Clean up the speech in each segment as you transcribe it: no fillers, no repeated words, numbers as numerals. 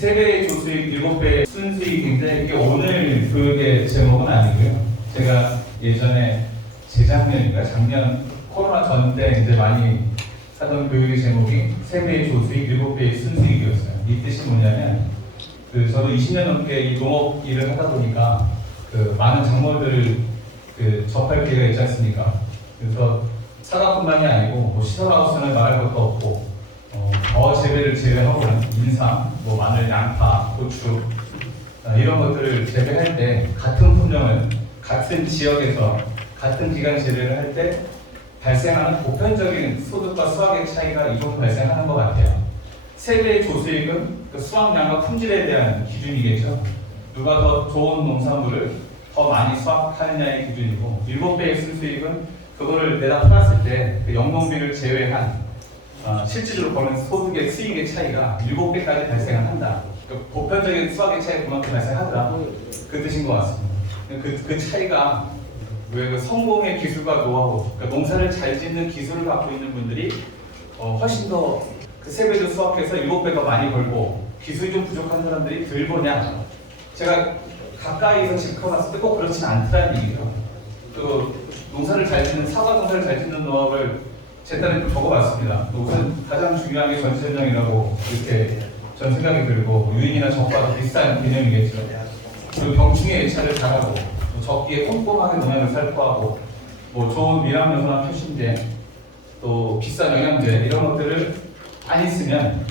3배의 조수익, 7배의 순수익인데 이게 오늘 교육의 제목은 아니고요. 제가 예전에 재작년인가 작년 코로나 전 때 이제 많이 하던 교육의 제목이 3배의 조수익, 7배의 순수익이었어요. 이 뜻이 뭐냐면 저도 20년 넘게 이 농업 일을 하다 보니까 많은 작물들을 접할 기회가 있지 않습니까? 그래서 사과뿐만이 아니고 뭐 시설하우스는 말할 것도 없고 더 재배를 제외하고는 인삼, 뭐 마늘, 양파, 고추 이런 것들을 재배할 때 같은 품종을 같은 지역에서 같은 기간 재배를 할 때 발생하는 보편적인 소득과 수확의 차이가 이 정도 발생하는 것 같아요. 3배의 조수익은 그 수확량과 품질에 대한 기준이겠죠. 누가 더 좋은 농산물을 더 많이 수확하느냐의 기준이고 7배의 순수익은 그거를 내다 팔았을 때 그 영농비를 제외한 실질적으로 버는 소득의 수익의 차이가 7배까지 발생을 한다. 그러니까 보편적인 수확의 차이가 그만큼 발생하더라. 그 뜻인 것 같습니다. 그 차이가 왜 성공의 기술과 노하우, 그러니까 농사를 잘 짓는 기술을 갖고 있는 분들이 훨씬 더 그 3배도 수확해서 7배 더 많이 벌고 기술이 좀 부족한 사람들이 덜 버냐? 제가 가까이서 지켜봤을 때 꼭 그렇진 않더라는 얘기죠. 농사를 잘 짓는, 사과 농사를 잘 짓는 노하우를 제 딴에 적어봤습니다. 우선 가장 중요한 게 전체전형이라고 이렇게 전 생각이 들고 유인이나 적과도 비슷한 개념이겠죠. 그리고 병충해 예찰을 잘하고 적기에 꼼꼼하게 농약을 살포하고 뭐 좋은 미량 요소나 표신제 또 비싼 영양제 이런 것들을 안 있으면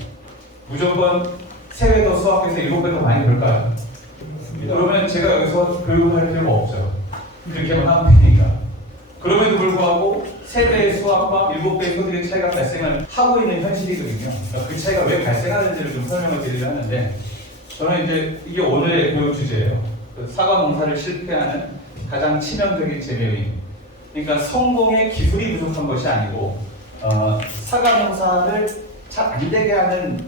무조건 3배 더 수확해서 7배 더 많이 벌까요? 그러면 제가 여기서 교육을 할 필요가 없죠. 그렇게만 하면 되니까. 그럼에도 불구하고 3배의 수확과 7배의 소득의 차이가 발생을 하고 있는 현실이거든요. 그러니까 그 차이가 왜 발생하는지를 좀 설명을 드리려 하는데 저는 이제 이게 오늘의 교육 주제예요. 사과 농사를 실패하는 가장 치명적인 재배 요인. 그러니까 성공의 기술이 부족한 것이 아니고 사과 농사를 잘 안 되게 하는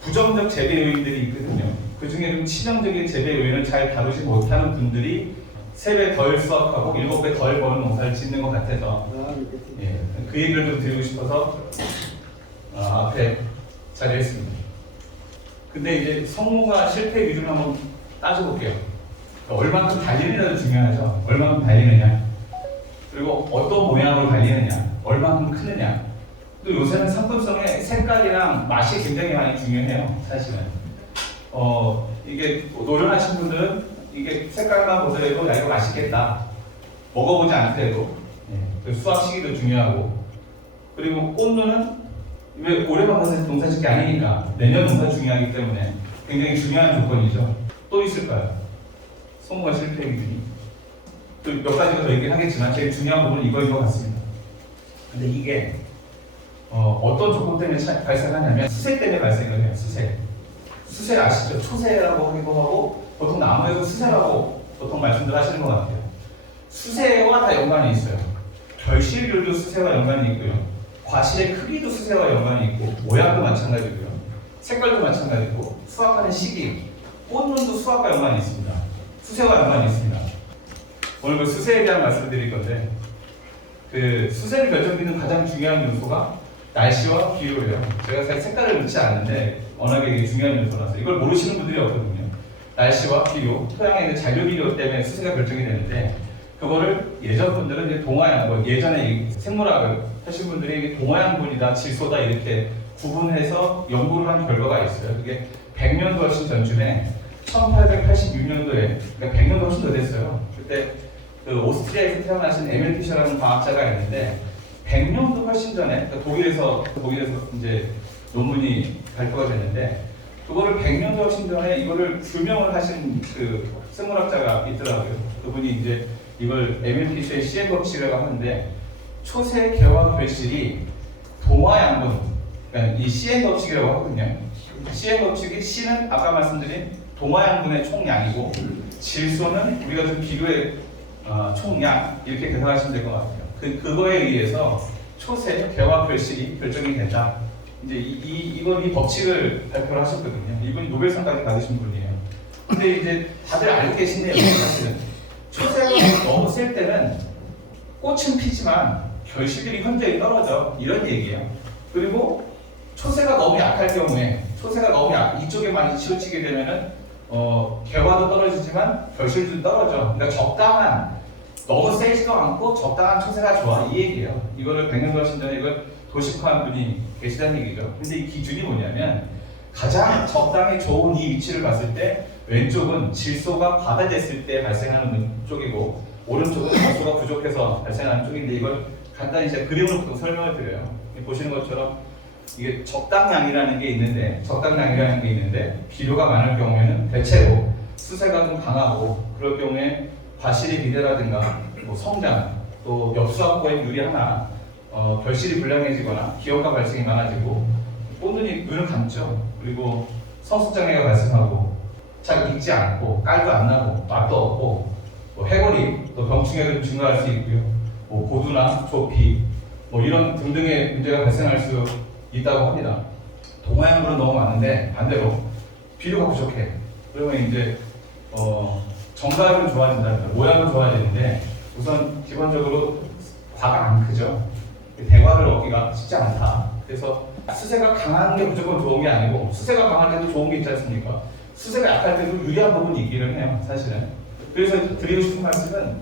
부정적 재배 요인들이 있거든요. 그 중에 좀 치명적인 재배 요인을 잘 다루지 못하는 분들이 3배 덜 수확하고 7배 덜 버는 농사를 짓는 것 같아서 그 얘기를 좀 드리고 싶어서 앞에 자리했습니다. 근데 이제 성공과 실패 기준을 한번 따져볼게요. 그러니까 얼만큼 달리느냐도 중요하죠. 얼만큼 달리느냐, 그리고 어떤 모양으로 달리느냐, 얼만큼 크느냐. 또 요새는 상품성의 색깔이랑 맛이 굉장히 많이 중요해요. 사실은 이게 노련하신 분들은 이게 색깔만 보더라도 야 이거 맛있겠다, 먹어보지 않더라도 수확 시기도 중요하고, 그리고 꽃눈은 왜 올해만 가서 농사 짓기 아니니까 내년 농사 중요하기 때문에 굉장히 중요한 조건이죠. 또 있을까요? 성공과 실패의 기준이 또 몇 가지가 더 얘기를 하겠지만 제일 중요한 부분은 이거인 것 같습니다. 근데 이게 어떤 조건 때문에 발생하냐면 수세 때문에 발생을 해요. 수세 아시죠? 초세라고 하기도 하고 보통 나무에서 수세라고 보통 말씀들 하시는 것 같아요. 수세와 다 연관이 있어요. 결실률도 수세와 연관이 있고요. 과실의 크기도 수세와 연관이 있고, 모양도 마찬가지고요. 색깔도 마찬가지고, 수확하는 시기, 꽃눈도 수확과 연관이 있습니다. 수세와 연관이 있습니다. 오늘 그 수세에 대한 말씀을 드릴 건데, 그 수세를 결정짓는 가장 중요한 요소가 날씨와 기후예요. 제가 사실 색깔을 넣지 않는데 워낙에 이게 중요한 요소라서 이걸 모르시는 분들이 없거든요. 날씨와 기후, 토양에 있는 잔류비료 때문에 수세가 결정이 되는데, 그거를 예전 분들은 이제 동화양, 예전에 생물학을 하신 분들이 동화양분이다, 질소다 이렇게 구분해서 연구를 한 결과가 있어요. 그게 100년도 훨씬 전쯤에 1886년도에, 그러니까 100년도 훨씬 더 됐어요. 그때 그 오스트리아에서 태어나신 에밀 피셔라는 과학자가 있는데 100년도 훨씬 전에 독일에서 이제 논문이 발표가 됐는데, 그거를 100년도 훨씬 전에 이거를 규명을 하신 그 생물학자가 있더라고요. 그분이 이제 이걸 에밀 피셔의 CN 법칙이라고 하는데, 초세, 개화, 결실이 동화양분, 그러니까 이 CN 법칙이라고 하거든요. CN 법칙이 C는 아까 말씀드린 동화양분의 총량이고, 질소는 우리가 좀 비료의 총량 이렇게 계산하시면 될 것 같아요. 그거에 의해서 초세, 개화, 결실이 결정이 된다. 이제 이 법칙을 발표를 하셨거든요. 이분이 노벨상까지 받으신 분이에요. 근데 이제 다들 알고 계시네요. 사실은 초세가 너무 셀 때는 꽃은 피지만 결실들이 현저히 떨어져, 이런 얘기예요. 그리고 초세가 너무 약할 경우에 초세가 너무 이쪽에 많이 치우치게 되면은 개화도 떨어지지만 결실도 떨어져. 그러니까 적당한, 너무 세지도 않고 적당한 초세가 좋아, 이 얘기예요. 이거를 100년 훨씬 전에 이걸 도식화한 분이 계시다는 얘기죠. 근데 이 기준이 뭐냐면 가장 적당히 좋은 이 위치를 봤을 때 왼쪽은 질소가 과다됐을 때 발생하는 쪽이고 오른쪽은 질소가 부족해서 발생하는 쪽인데, 이걸 간단히 제가 그림으로 설명을 드려요. 보시는 것처럼 이게 적당량이라는 게 있는데 비료가 많을 경우에는 대체로 수세가 좀 강하고, 그럴 경우에 과실이 비대라든가 뭐 성장, 또 엽수확보에 유리하나 결실이 불량해지거나 기형가 발생이 많아지고 꽃눈이 눈을 감죠. 그리고 성숙장애가 발생하고 잘 익지 않고 깔도 안 나고 맛도 없고, 뭐 해골이 또 병충해도 증가할 수 있고요. 뭐 고두나 조피 뭐 이런 등등의 문제가 발생할 수 있다고 합니다. 동화양으로 너무 많은데 반대로 비료가 부족해. 그러면 이제 정가율은 좋아진다는 거예요. 모양은 좋아지는데 우선 기본적으로 과가 안 크죠. 대과를 얻기가 쉽지 않다. 그래서 수세가 강한 게 무조건 좋은 게 아니고, 수세가 강할 때도 좋은 게 있지 않습니까? 수세가 약할 때도 유리한 부분이 있기는 해요, 사실은. 그래서 드리고 싶은 말씀은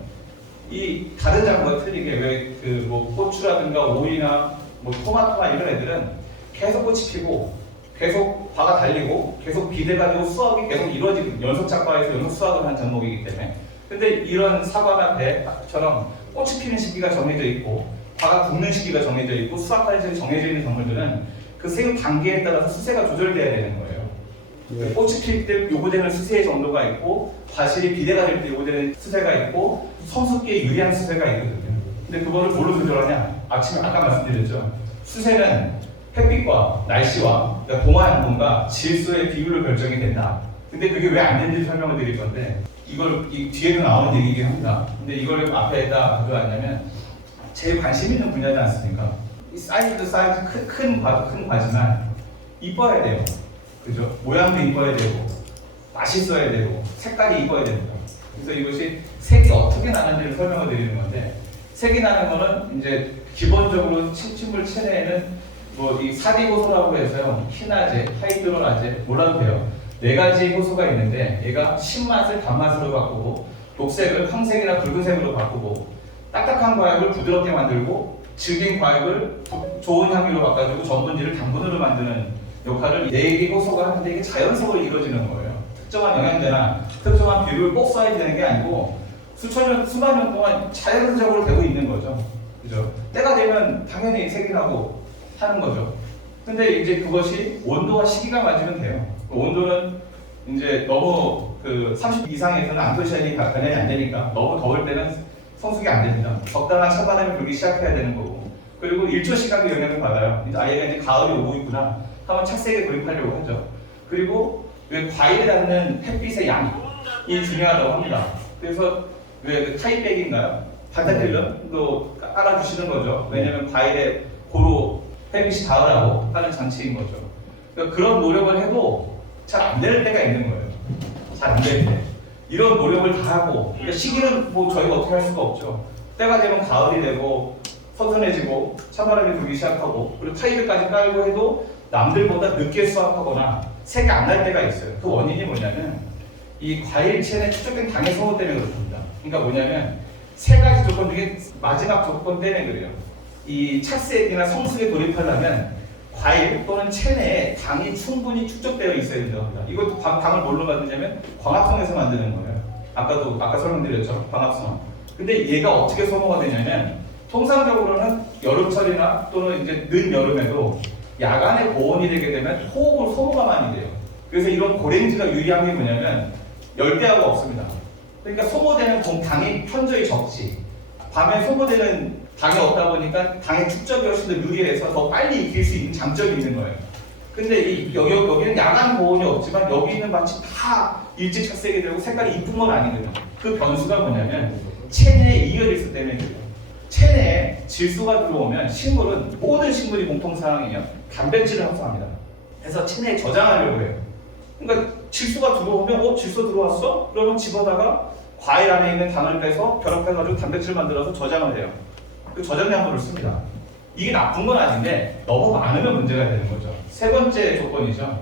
이 다른 작물과 틀리게 왜 그 뭐 고추라든가 오이나 뭐 토마토나 이런 애들은 계속 꽃이 피고 계속 과가 달리고 계속 비대가지고 수확이 계속 이루어지는, 연속 작과에서 연속 수확을 하는 작목이기 때문에. 근데 이런 사과나 배처럼 꽃이 피는 시기가 정해져 있고 과가 굵는 시기가 정해져 있고 수확하는 시기가 정해져 있는 작물들은 그 생 단계에 따라서 수세가 조절돼야 되는 거예요. 네. 꽃이 필 때 요구되는 수세의 정도가 있고, 과실이 비대가 될 때 요구되는 수세가 있고, 성숙기에 유리한 수세가 있거든요. 근데 그거를 뭘로 조절하냐? 아침에 아까 말씀드렸죠. 수세는 햇빛과 날씨와 그러니까 동화 양분과 질소의 비율로 결정이 된다. 근데 그게 왜 안 되는지 설명을 드릴 건데, 이걸 이 뒤에도 나오는 얘기긴 합니다. 근데 이걸 앞에다 가져왔냐면 제일 관심 있는 분야지 않습니까? 이 사이즈도 사이즈 큰 과지만 이뻐야 돼요. 그죠? 모양도 이뻐야 되고 맛있어야 되고 색깔이 이뻐야 됩니다. 그래서 이것이 색이 어떻게 나는지를 설명을 드리는 건데, 색이 나는 거는 이제 기본적으로 식물 체내에는 뭐 이 사디호소라고 해서요, 희나제, 하이드로나제 몰라도 돼요. 4가지 호소가 있는데 얘가 신맛을 단맛으로 바꾸고 녹색을 황색이나 붉은색으로 바꾸고 딱딱한 과육을 부드럽게 만들고 질긴 과육을 좋은 향기로 바꿔주고 전분지를 당분으로 만드는 역할을 4개 호소가 하는데, 이게 자연적으로 이루어지는 거예요. 특정한 영양제나 특정한 비율을 꼭 써야 되는 게 아니고 수만 년 동안 자연적으로 되고 있는 거죠. 그죠? 때가 되면 당연히 색이 나고 하는 거죠. 근데 이제 그것이 온도와 시기가 맞으면 돼요. 온도는 이제 너무 30 이상에서는 안토시아닌이 변형이 안 되니까, 너무 더울 때는 성숙이 안 됩니다. 적당한 찬바람이 불기 시작해야 되는 거고, 그리고 1초 시간도 영향을 받아요. 이제 아이가 이제 가을이 오고 있구나 하면 착색에 돌입하려고 하죠. 그리고 왜 과일에 닿는 햇빛의 양이 중요하다고 합니다. 그래서 왜 타이백인가요? 바닥필름도 깔아주시는 거죠. 왜냐면 과일에 고루 햇빛이 닿으라고 하는 장치인 거죠. 그러니까 그런 노력을 해도 잘 안 될 때가 있는 거예요. 잘 안 될 때. 이런 노력을 다 하고, 그러니까 시기는 뭐 저희가 어떻게 할 수가 없죠. 때가 되면 가을이 되고 서둔해지고 찬바람이 불기 시작하고, 그리고 타이백까지 깔고 해도 남들보다 늦게 수확하거나 색이 안 날 때가 있어요. 그 원인이 뭐냐면 이 과일 체내 축적된 당의 소모 때문에 그렇습니다. 그러니까 뭐냐면 3가지 조건 중에 마지막 조건 때문에 그래요. 이 착색이나 성숙에 돌입하려면 과일 또는 체내에 당이 충분히 축적되어 있어야 된다고 합니다. 이것도 당을 뭘로 만드냐면 광합성에서 만드는 거예요. 아까 설명드렸죠. 광합성. 근데 얘가 어떻게 소모가 되냐면, 통상적으로는 여름철이나 또는 이제 늦 여름에도 야간에 고온이 되게 되면 호흡을 소모가 많이 돼요. 그래서 이런 고랭지가 유리한 게 뭐냐면 열대야가 없습니다. 그러니까 소모되는 당이 현저히 적지. 밤에 소모되는 당이 없다 보니까 당의 축적이 훨씬 더 유리해서 더 빨리 익힐 수 있는 장점이 있는 거예요. 근데 여기는 야간 고온이 없지만 여기 있는 밭이 다 일찍 착색이 되고 색깔이 이쁜 건 아니거든요. 그 변수가 뭐냐면 체내에 이어질 수 때문에 그래요. 체내에 질소가 들어오면 모든 식물이 공통사항이에요. 단백질을 합성합니다. 그래서 체내에 저장하려고 해요. 그러니까 질소가 들어오면 질소 들어왔어? 그러면 집어다가 과일 안에 있는 당을 빼서 결합해가지고 단백질 만들어서 저장을 해요. 그 저장량물을 씁니다. 이게 나쁜 건 아닌데 너무 많으면 문제가 되는 거죠. 3번째 조건이죠.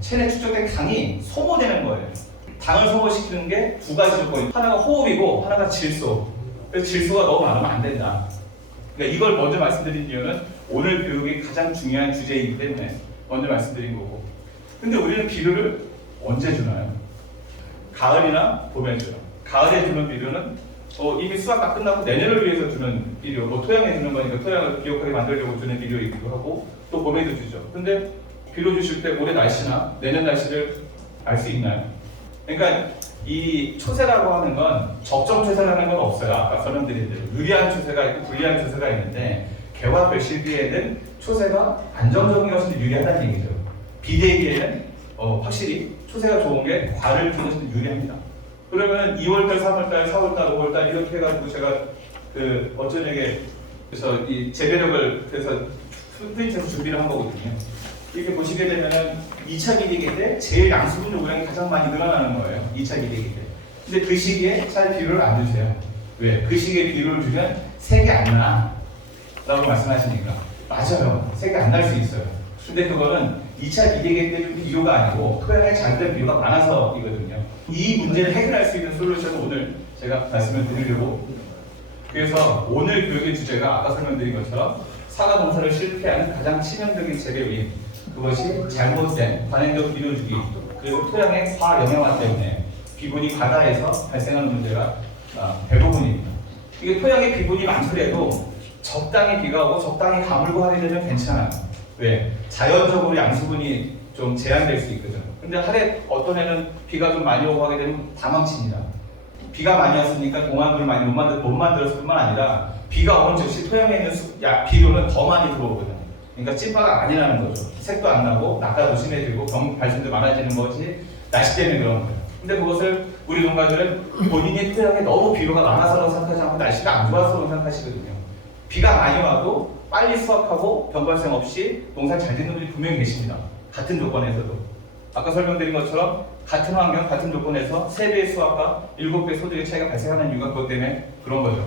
체내 축적된 당이 소모되는 거예요. 당을 소모시키는 게 두 가지 조건이 하나가 호흡이고 하나가 질소. 그래서 질소가 너무 많으면 안 된다. 그러니까 이걸 먼저 말씀드린 이유는 오늘 교육이 가장 중요한 주제이기 때문에 먼저 말씀드린 거고. 근데 우리는 비료를 언제 주나요? 가을이나 봄에 줘요. 가을에 주는 비료는 이미 수확 다 끝나고 내년을 위해서 주는 비료, 토양에 주는 거니까 토양을 비옥하게 만들려고 주는 비료이기도 하고 또 봄에도 주죠. 근데 비료 주실 때 올해 날씨나 내년 날씨를 알 수 있나요? 그러니까 이 초세라고 하는 건 적정 초세라는 건 없어요. 아까 설명드린 대로 유리한 초세가 있고 불리한 초세가 있는데 개와 별실비에는 초세가 안정적인 것이 유리하다는 얘기죠. 비대기에는 확실히 초세가 좋은 게 과를 주는 것이 유리합니다. 그러면 2월달, 3월달, 4월달, 5월달 이렇게 해가지고 제가 어쩌냐게 그래서 이 재배력을 그래서 프린트에서 준비를 한 거거든요. 이렇게 보시게 되면은 2차 기대기 때 제일 양수분 요구량이 가장 많이 늘어나는 거예요. 2차 기대기 때. 근데 그 시기에 잘 비료를 안 주세요. 왜? 그 시기에 비료를 주면 색이 안 나. 라고 말씀하시니까. 맞아요. 색이 안 날 수 있어요. 근데 그거는 2차 기대기 때는 비료가 아니고 토양에 잘 된 비료가 많아서이거든요. 이 문제를 해결할 수 있는 솔루션을 오늘 제가 말씀을 드리려고. 그래서 오늘 교육의 주제가 아까 설명드린 것처럼 사과 농사를 실패하는 가장 치명적인 재배 요인. 그것이 잘못된 관행적 비료 주기, 그리고 토양의 과영양화 때문에 비분이 과다해서 발생하는 문제가 대부분입니다. 이게 토양에 비분이 많더라도 적당히 비가 오고 적당히 가물고 하게 되면 괜찮아요. 왜? 자연적으로 양수분이 좀 제한될 수 있거든. 근데 하루에 어떤 해는 비가 좀 많이 오고 하게 되면 다 망칩니다. 비가 많이 왔으니까 동안물을 많이 못 만들었을 뿐만 아니라 비가 오는 즉시 토양에 있는 비료는 더 많이 들어오거든. 그러니까 찐바가 많이 나는 거죠. 색도 안 나고 낙가도 심해지고 병 발생도 많아지는 것이 날씨 때문에 그런 거예요. 근데 그것을 우리 농가들은 본인의 토양에 너무 비료가 많아서라고 생각하지 않고 날씨가 안 좋아서라고 생각하시거든요. 비가 많이 와도 빨리 수확하고 병 발생 없이 농사 잘 짓는 분들이 분명히 계십니다. 같은 조건에서도. 아까 설명드린 것처럼 같은 환경, 같은 조건에서 3배의 수확과 7배의 소득의 차이가 발생하는 이유가 그것 때문에 그런 거죠.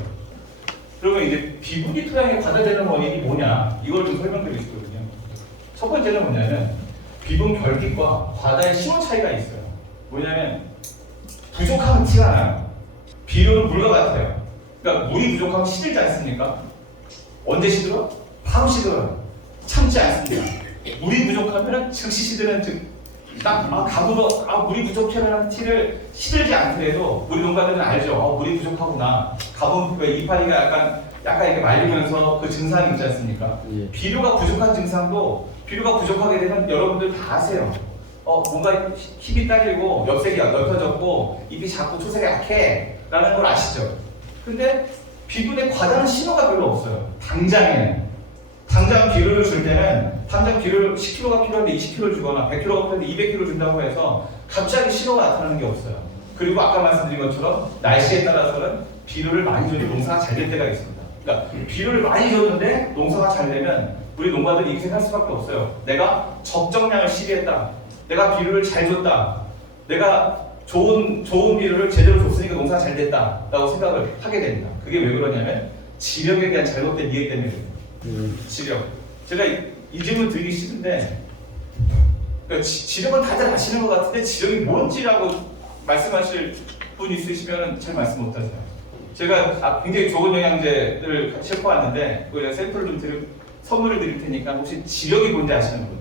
그러면 이제 비분이 토양에 과다되는 원인이 뭐냐? 이걸 좀 설명드리고 싶거든요. 첫 번째는 뭐냐면 비분 결핍과 과다의 신호 차이가 있어요. 뭐냐면 부족하면 티가 나요. 비료는 물과 같아요. 그러니까 물이 부족하면 시들지 않습니까? 언제 시들어? 바로 시들어요. 참지 않습니다. 물이 부족하면 즉시 시드는 가구도 물이 부족해라는 티를 시들지 않더라도 우리 농가들은 알죠. 물이 부족하구나. 가보 이파리가 약간 이렇게 말리면서 그 증상이 있지 않습니까? 예. 비료가 부족한 증상도 비료가 부족하게 되면 여러분들 다 아세요. 뭔가 잎이 딸리고 엽색이 옅어졌고 잎이 작고 초색이 약해 라는 걸 아시죠? 근데 비분에 과다한 신호가 별로 없어요. 당장 비료를 줄 때는 당장 비료를 10kg가 필요한데 20kg 주거나 100kg가 필요한데 200kg 준다고 해서 갑자기 신호가 나타나는 게 없어요. 그리고 아까 말씀드린 것처럼 날씨에 따라서는 비료를 많이 줘도 농사가 잘 될 때가 있습니다. 그러니까 비료를 많이 줬는데 농사가 잘 되면 우리 농가들이 이렇게 생각할 수밖에 없어요. 내가 적정량을 시비했다. 내가 비료를 잘 줬다. 내가 좋은 비료를 제대로 줬으니까 농사가 잘 됐다. 라고 생각을 하게 됩니다. 그게 왜 그러냐면 지력에 대한 잘못된 이해 때문에 지력. 제가 이 질문 드리기 싫은데 그러니까 지력은 다들 아시는 것 같은데 지력이 뭔지라고 말씀하실 분 있으시면 잘 말씀 못하세요. 제가 굉장히 좋은 영양제를 싣고 왔는데 그거 샘플을 좀 선물을 드릴 테니까 혹시 지력이 뭔지 아시는 분?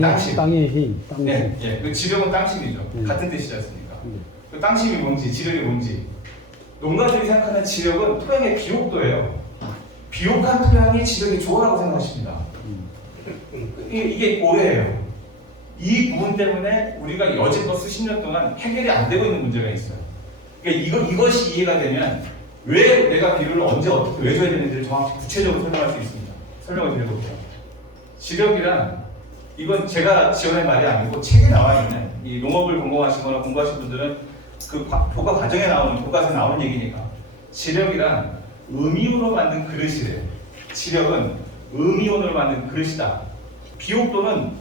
땅심. 땅의 힘. 네, 그 지력은 땅심이죠. 같은 뜻이지 않습니까? 그 땅심이 뭔지, 지력이 뭔지. 농가들이 생각하는 지력은 토양의 비옥도예요. 비옥한 토양이 지력이 좋아라고 생각하십니다. 이게 오해예요. 이 부분 때문에 우리가 여지껏 수십 년 동안 해결이 안 되고 있는 문제가 있어요. 그러니까 이것이 이해가 되면 왜 내가 비료를 언제 어떻게 왜 줘야 되는지를 정확히 구체적으로 설명할 수 있습니다. 설명을 드려볼게요. 지력이란 이건 제가 지어낸 말이 아니고 책에 나와 있는 이 농업을 전공하시거나 공부하신 분들은 그 교과 과정에 나오는 교과서에 나오는 얘기니까 지력이란 음이온으로 만든 그릇이래요. 지력은 음이온으로 만든 그릇이다. 비옥도는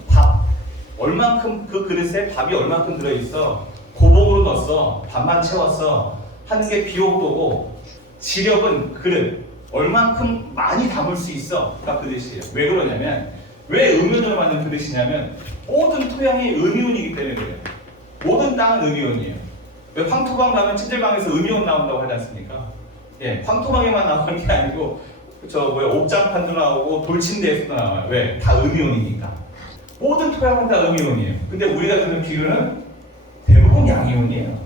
얼만큼 그 그릇에 밥이 얼만큼 들어있어 고봉으로 넣었어 밥만 채웠어 하는 게 비옥도고 지력은 그릇 얼만큼 많이 담을 수 있어가 그 뜻이에요. 왜 그러냐면 왜 음이온으로 만든 그릇이냐면 모든 토양이 음이온이기 때문에 그래요. 모든 땅은 음이온이에요. 왜 황토방 가면 찜질방에서 음이온 나온다고 하지 않습니까? 예, 황토방에만 나오는 게 아니고 옥장판도 나오고 돌침대에서도 나와요. 왜? 다 음이온이니까. 모든 토양은 다 음이온이에요. 근데 우리가 드는 비료는 대부분 양이온이에요.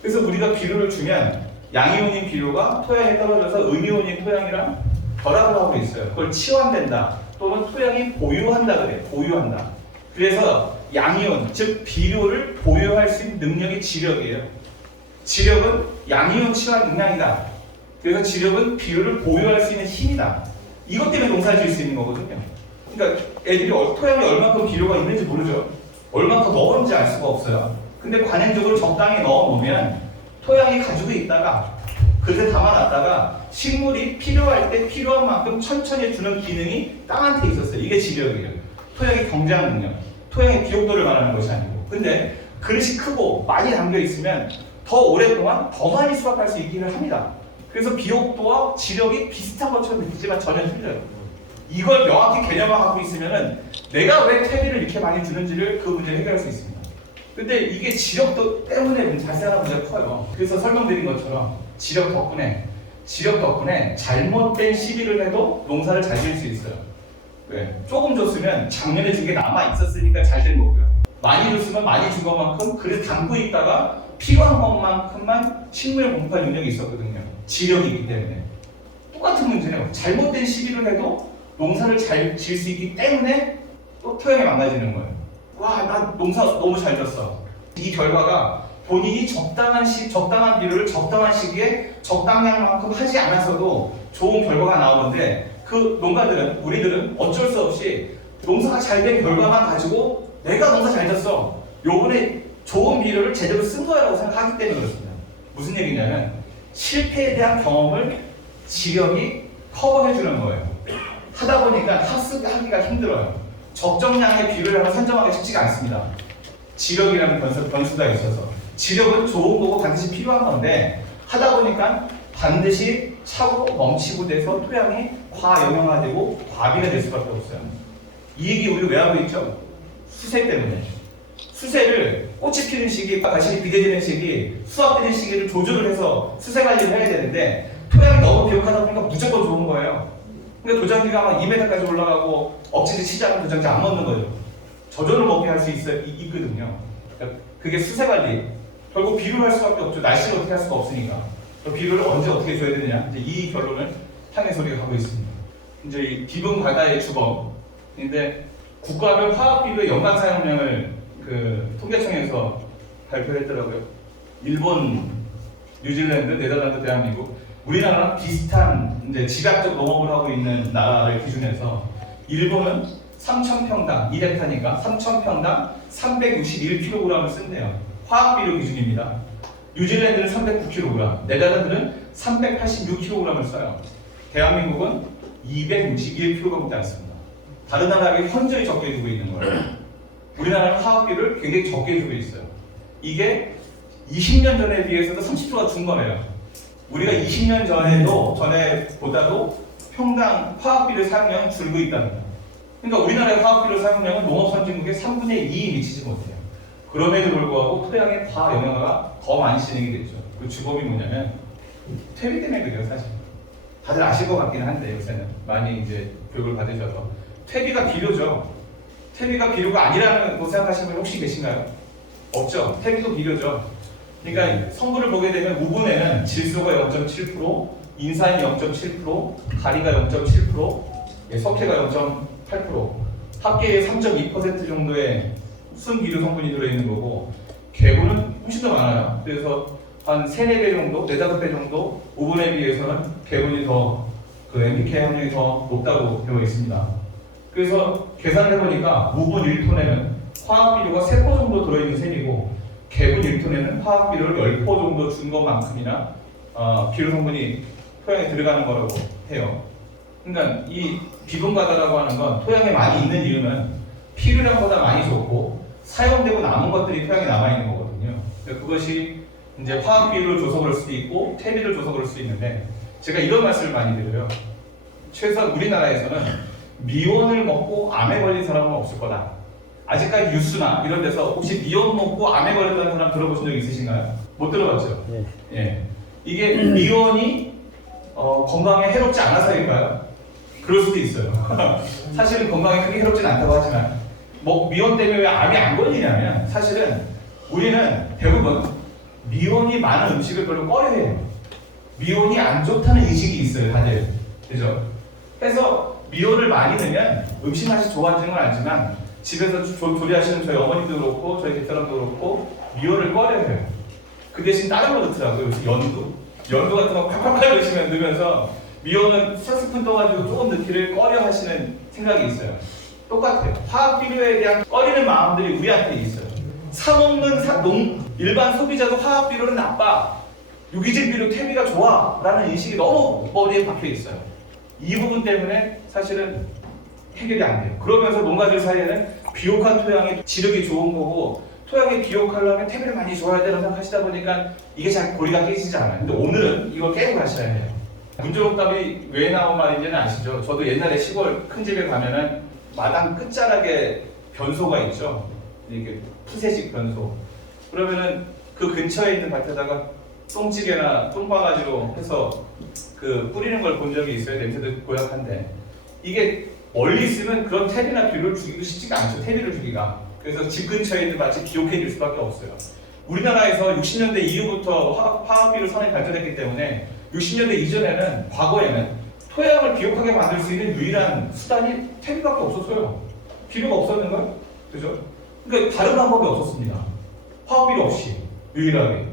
그래서 우리가 비료를 주면 양이온인 비료가 토양에 떨어져서 음이온인 토양이랑 결합을 하고 있어요. 그걸 치환된다. 또는 토양이 보유한다 그래요. 보유한다. 그래서 양이온, 즉 비료를 보유할 수 있는 능력이 지력이에요. 지력은 양이온 치환 능량이다. 그래서 지력은 비료를 보유할 수 있는 힘이다. 이것 때문에 농사를 지을 수 있는 거거든요. 그러니까 애들이 토양에 얼마큼 비료가 있는지 모르죠. 얼마큼 넣었는지 알 수가 없어요. 근데 관행적으로 적당히 넣어놓으면 토양이 가지고 있다가 그릇에 담아놨다가 식물이 필요할 때 필요한 만큼 천천히 주는 기능이 땅한테 있었어요. 이게 지력이에요. 토양의 경장 능력, 토양의 비옥도를 말하는 것이 아니고. 근데 그릇이 크고 많이 담겨 있으면 더 오랫동안 더 많이 수확할 수 있기를 합니다. 그래서 비옥도와 지력이 비슷한 것처럼 느끼지만 전혀 틀려요. 이걸 명확히 개념화하고 있으면은 내가 왜 퇴비를 이렇게 많이 주는지를 그 문제를 해결할 수 있습니다. 근데 이게 지력도 때문에 발생하는 문제가 커요. 그래서 설명드린 것처럼 지력 덕분에 잘못된 시비를 해도 농사를 잘 지을 수 있어요. 왜? 조금 줬으면 작년에 준 게 남아 있었으니까 잘 된 거고요. 많이 줬으면 많이 준 것만큼 그래도 담고 있다가 필요한 것만큼만 식물 공급할 능력이 있었거든요. 지력이 있기 때문에. 똑같은 문제네요. 잘못된 시비를 해도 농사를 잘 지을 수 있기 때문에 또 토양이 망가지는 거예요. 와, 나 농사 너무 잘 졌어. 이 결과가 본인이 적당한 비료를 적당한 시기에 적당량만큼 하지 않아서도 좋은 결과가 나오는데 그 농가들은, 우리들은 어쩔 수 없이 농사가 잘 된 결과만 가지고 내가 농사 잘 졌어. 요번에 좋은 비료를 제대로 쓴 거라고 생각하기 때문에 그렇습니다. 무슨 얘기냐면 실패에 대한 경험을 지력이 커버해주는 거예요. 하다 보니까 하기가 힘들어요. 적정량의 비료량을 선점하기 쉽지가 않습니다. 지력이라는 변수가 있어서. 지력은 좋은 거고 반드시 필요한 건데 하다 보니까 반드시 차고 멈추고 돼서 토양이 과영양화되고 과비가 될 수밖에 없어요. 이 얘기 우리 왜 하고 있죠? 수세 때문에. 수세를 꽃이 피는 시기, 다시 비대되는 시기, 수확되는 시기를 조절을 해서 수세 관리를 해야 되는데 토양이 너무 비옥하다 보니까 무조건 좋은 거예요. 근데 도장지가 막 2m까지 올라가고 억지로 치지 않으면 도장지 안 먹는 거죠. 저절로 먹게 할 수 있거든요. 그러니까 그게 수세 관리. 결국 비료를 할 수밖에 없죠. 날씨를 어떻게 할 수가 없으니까. 비료를 언제 어떻게 줘야 되느냐. 이제 이 결론을 향해서 우리가 가고 있습니다. 이제 이 기본 과다의 주범인데 국가별 화학비료 연간 사용량을 통계청에서 발표했더라고요. 일본, 뉴질랜드, 네덜란드, 대한민국, 우리나라랑 비슷한 이제 지각적 농업을 하고 있는 나라를 기준해서 일본은 3,000평당 1헥타니까 3,000평당 361kg을 쓴대요. 화학비료 기준입니다. 뉴질랜드는 309kg, 네덜란드는 386kg을 써요. 대한민국은 261kg밖에 안 씁니다. 다른 나라에 현저히 적게 주고 있는 거예요. 우리나라는 화학비료를 굉장히 적게 주고 있어요. 이게 20년 전에 비해서도 30%가 준 거예요. 우리가 20년 전에보다도 평당 화학비료 사용량은 줄고 있답니다. 그러니까 우리나라의 화학비료 사용량은 농업 선진국의 3분의 2에 미치지 못해요. 그럼에도 불구하고 토양에 과영양화가 더 많이 진행이 됐죠. 그 주범이 뭐냐면 퇴비 때문에 그래요, 사실. 다들 아실 것 같긴 한데 요새는 많이 이제 교육을 받으셔서 퇴비가 비료죠. 퇴비가 비료가 아니라는 거 생각하시는 분 혹시 계신가요? 없죠. 퇴비도 비료죠. 그러니까 성분을 보게 되면 우분에는 질소가 0.7%, 인산이 0.7%, 가리가 0.7%, 석회가 0.8%, 합계의 3.2% 정도의 순비료 성분이 들어있는 거고 개분은 훨씬 더 많아요. 그래서 한 3, 4배 정도, 4, 5배 정도 우분에 비해서는 개분이 더 NPK 함량이 더 높다고 되어 있습니다. 그래서 계산을 해보니까 우분 1톤에는 화학비료가 3포 정도 들어있는 셈이고 개분 1톤에는 화학비료를 10포 정도 준 것만큼이나 비료 성분이 토양에 들어가는 거라고 해요. 그러니까 이 비분과다라고 하는 건 토양에 많이 있는 이유는 필요량보다 많이 줬고 사용되고 남은 것들이 토양에 남아있는 거거든요. 그러니까 그것이 이제 화학비료를 줘서 그럴 수도 있고 퇴비를 줘서 그럴 수도 있는데 제가 이런 말씀을 많이 드려요. 최소한 우리나라에서는 미원을 먹고 암에 걸린 사람은 없을 거다. 아직까지 뉴스나 이런 데서 혹시 미원 먹고 암에 걸렸다는 사람 들어보신 적 있으신가요? 못 들어봤죠? 네. 예. 이게 미원이 건강에 해롭지 않아서일까요? 그럴 수도 있어요. 사실은 건강에 크게 해롭진 않다고 하지만 미원 때문에 왜 암이 안 걸리냐면 사실은 우리는 대부분 미원이 많은 음식을 별로 꺼려해요. 미원이 안 좋다는 인식이 있어요, 다들. 그죠? 그래서 미원을 많이 넣으면 음식 맛이 좋아지는 건 알지만 집에서 조리하시는 저희 어머님도 그렇고 저희 집사람도 그렇고 미원을 꺼려해요. 그 대신 다른 거 넣더라고요. 연두 같은 거 팍팍팍 넣으면서 미원은 스푼 떠가지고 조금 넣기를 꺼려 하시는 생각이 있어요. 똑같아요. 화학 비료에 대한 꺼리는 마음들이 우리한테 있어요. 사 먹는 일반 소비자도 화학 비료는 나빠, 유기질 비료 퇴비가 좋아 라는 인식이 너무 머리에 박혀 있어요. 이 부분 때문에 사실은 해결이 안 돼요. 그러면서 농가들 사이에는 비옥한 토양이 지력이 좋은 거고 토양이 비옥하려면 퇴비를 많이 줘야 되는 생각하시다 보니까 이게 잘 고리가 깨지지 않아요. 근데 오늘은 이걸 깨고 가셔야 해요. 문조롱답이 왜 나온 말인지는 아시죠? 저도 옛날에 시골 큰 집에 가면은 마당 끝자락에 변소가 있죠. 이게 푸세식 변소. 그러면은 그 근처에 있는 밭에다가 똥찌개나 똥바가지로 해서 그 뿌리는 걸 본 적이 있어요. 냄새도 고약한데 이게 멀리 있으면 그런 퇴비나 비료를 주기도 쉽지가 않죠. 퇴비를 주기가. 그래서 집 근처에 있는 밭이 비옥해질 수밖에 없어요. 우리나라에서 60년대 이후부터 화학비료 산업이 발전했기 때문에 60년대 이전에는 과거에는 토양을 비옥하게 만들 수 있는 유일한 수단이 퇴비밖에 없었어요. 비료가 없었는 거예요. 그죠? 그러니까 다른 방법이 없었습니다. 화학비료 없이 유일하게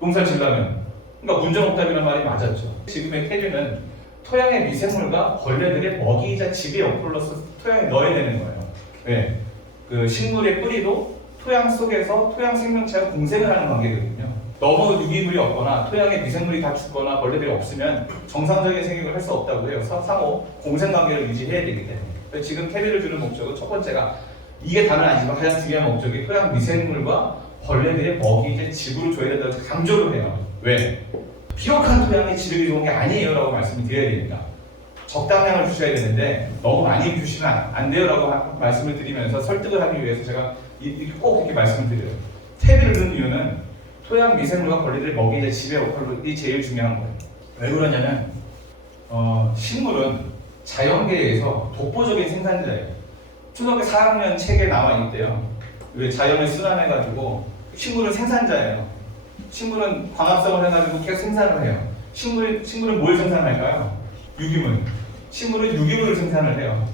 농사를 지려면. 그러니까 문정옥답이라는 말이 맞았죠. 지금의 퇴비는 토양의 미생물과 벌레들의 먹이이자 지배 역할로서 토양에 넣어야 되는 거예요. 왜? 그 식물의 뿌리도 토양 속에서 토양 생명체와 공생을 하는 관계거든요. 너무 유기물이 없거나 토양에 미생물이 다 죽거나 벌레들이 없으면 정상적인 생육을 할 수 없다고 해요. 상호 공생 관계를 유지해야 되기 때문에. 그래서 지금 퇴비를 주는 목적은 첫 번째가 이게 다는 아니지만 가장 중요한 목적이 토양 미생물과 벌레들의 먹이이자 지구를 줘야 된다고 강조를 해요. 왜? 비옥한 토양이 지력이 좋은 게 아니에요 라고 말씀을 드려야 됩니다. 적당량을 주셔야 되는데 너무 많이 주시면 안 돼요 라고 말씀을 드리면서 설득을 하기 위해서 제가 꼭 이렇게 말씀을 드려요. 퇴비를 넣는 이유는 토양 미생물과 벌레들의 먹이이자 지배 역할이 제일 중요한 거예요. 왜 그러냐면 식물은 자연계에서 독보적인 생산자예요. 초등학교 4학년 책에 나와 있대요. 왜 자연을 순환해가지고 식물은 생산자예요. 식물은 광합성을 해가지고 계속 생산을 해요. 식물은 뭘 생산할까요? 유기물. 식물은 유기물을 생산을 해요.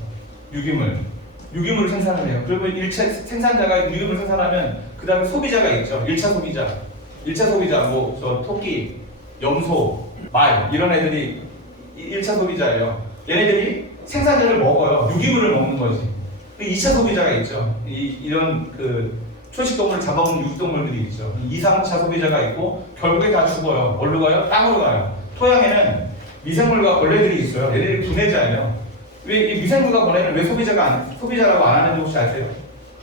유기물을 생산을 해요. 그러면 1차 생산자가 유기물을 생산하면 그 다음에 소비자가 있죠. 1차 소비자 저 토끼, 염소, 말 이런 애들이 1차 소비자예요. 얘네들이 생산자를 먹어요. 유기물을 먹는 거지. 2차 소비자가 있죠. 이런 초식동물을 잡아먹는 육동물들이 있죠. 2, 3차 소비자가 있고 결국에 다 죽어요. 어디로 가요? 땅으로 가요. 토양에는 미생물과 벌레들이 있어요. 얘네들이 분해자예요. 왜 이 미생물과 벌레는 왜 소비자라고 안 하는지 혹시 아세요?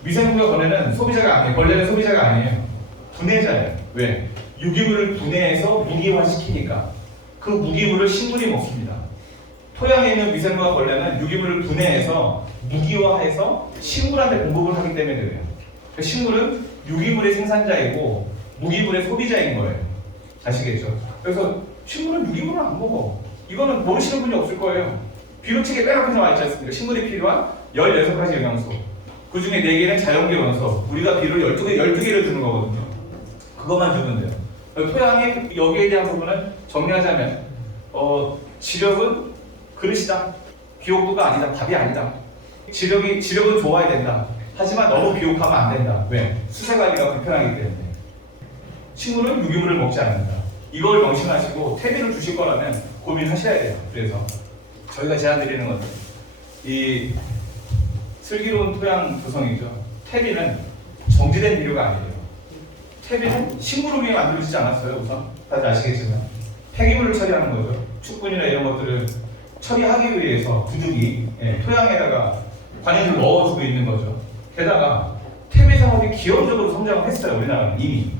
미생물과 벌레는 소비자가 아니에요. 벌레는 소비자가 아니에요. 분해자예요. 왜? 유기물을 분해해서 무기화시키니까 그 무기물을 식물이 먹습니다. 토양에 있는 미생물과 벌레는 유기물을 분해해서 무기화해서 식물한테 공급을 하기 때문에 그래요. 식물은 유기물의 생산자이고 무기물의 소비자인 거예요. 아시겠죠? 그래서 식물은 유기물을 안 먹어. 이거는 모르시는 분이 없을 거예요. 비료책에 빼놓고 나와 있지 않습니까? 식물에 필요한 16가지 영양소. 그 중에 4개는 자연계 원소. 우리가 비료를 12개를 주는 거거든요. 그것만 주면 돼요. 토양의 여기에 대한 부분은 정리하자면 지력은 그릇이다. 비옥도가 아니다. 답이 아니다. 지력은 좋아야 된다. 하지만 너무 비옥하면 안 된다. 왜? 수세관리가 불편하기 때문에. 식물은 유기물을 먹지 않는다. 이걸 명심하시고 퇴비를 주실 거라면 고민하셔야 돼요. 그래서 저희가 제안드리는 것은 이 슬기로운 토양 구성이죠. 퇴비는 정지된 비료가 아니에요. 퇴비는 식물을 위해 만들어지지 않았어요. 우선 다들 아시겠지만 폐기물을 처리하는 거죠. 축분이나 이런 것들을 처리하기 위해서 구둑이 토양에다가 관인을 넣어주고 있는 거죠. 게다가 퇴비 산업이 기업적으로 성장을 했어요. 우리나라는 이미.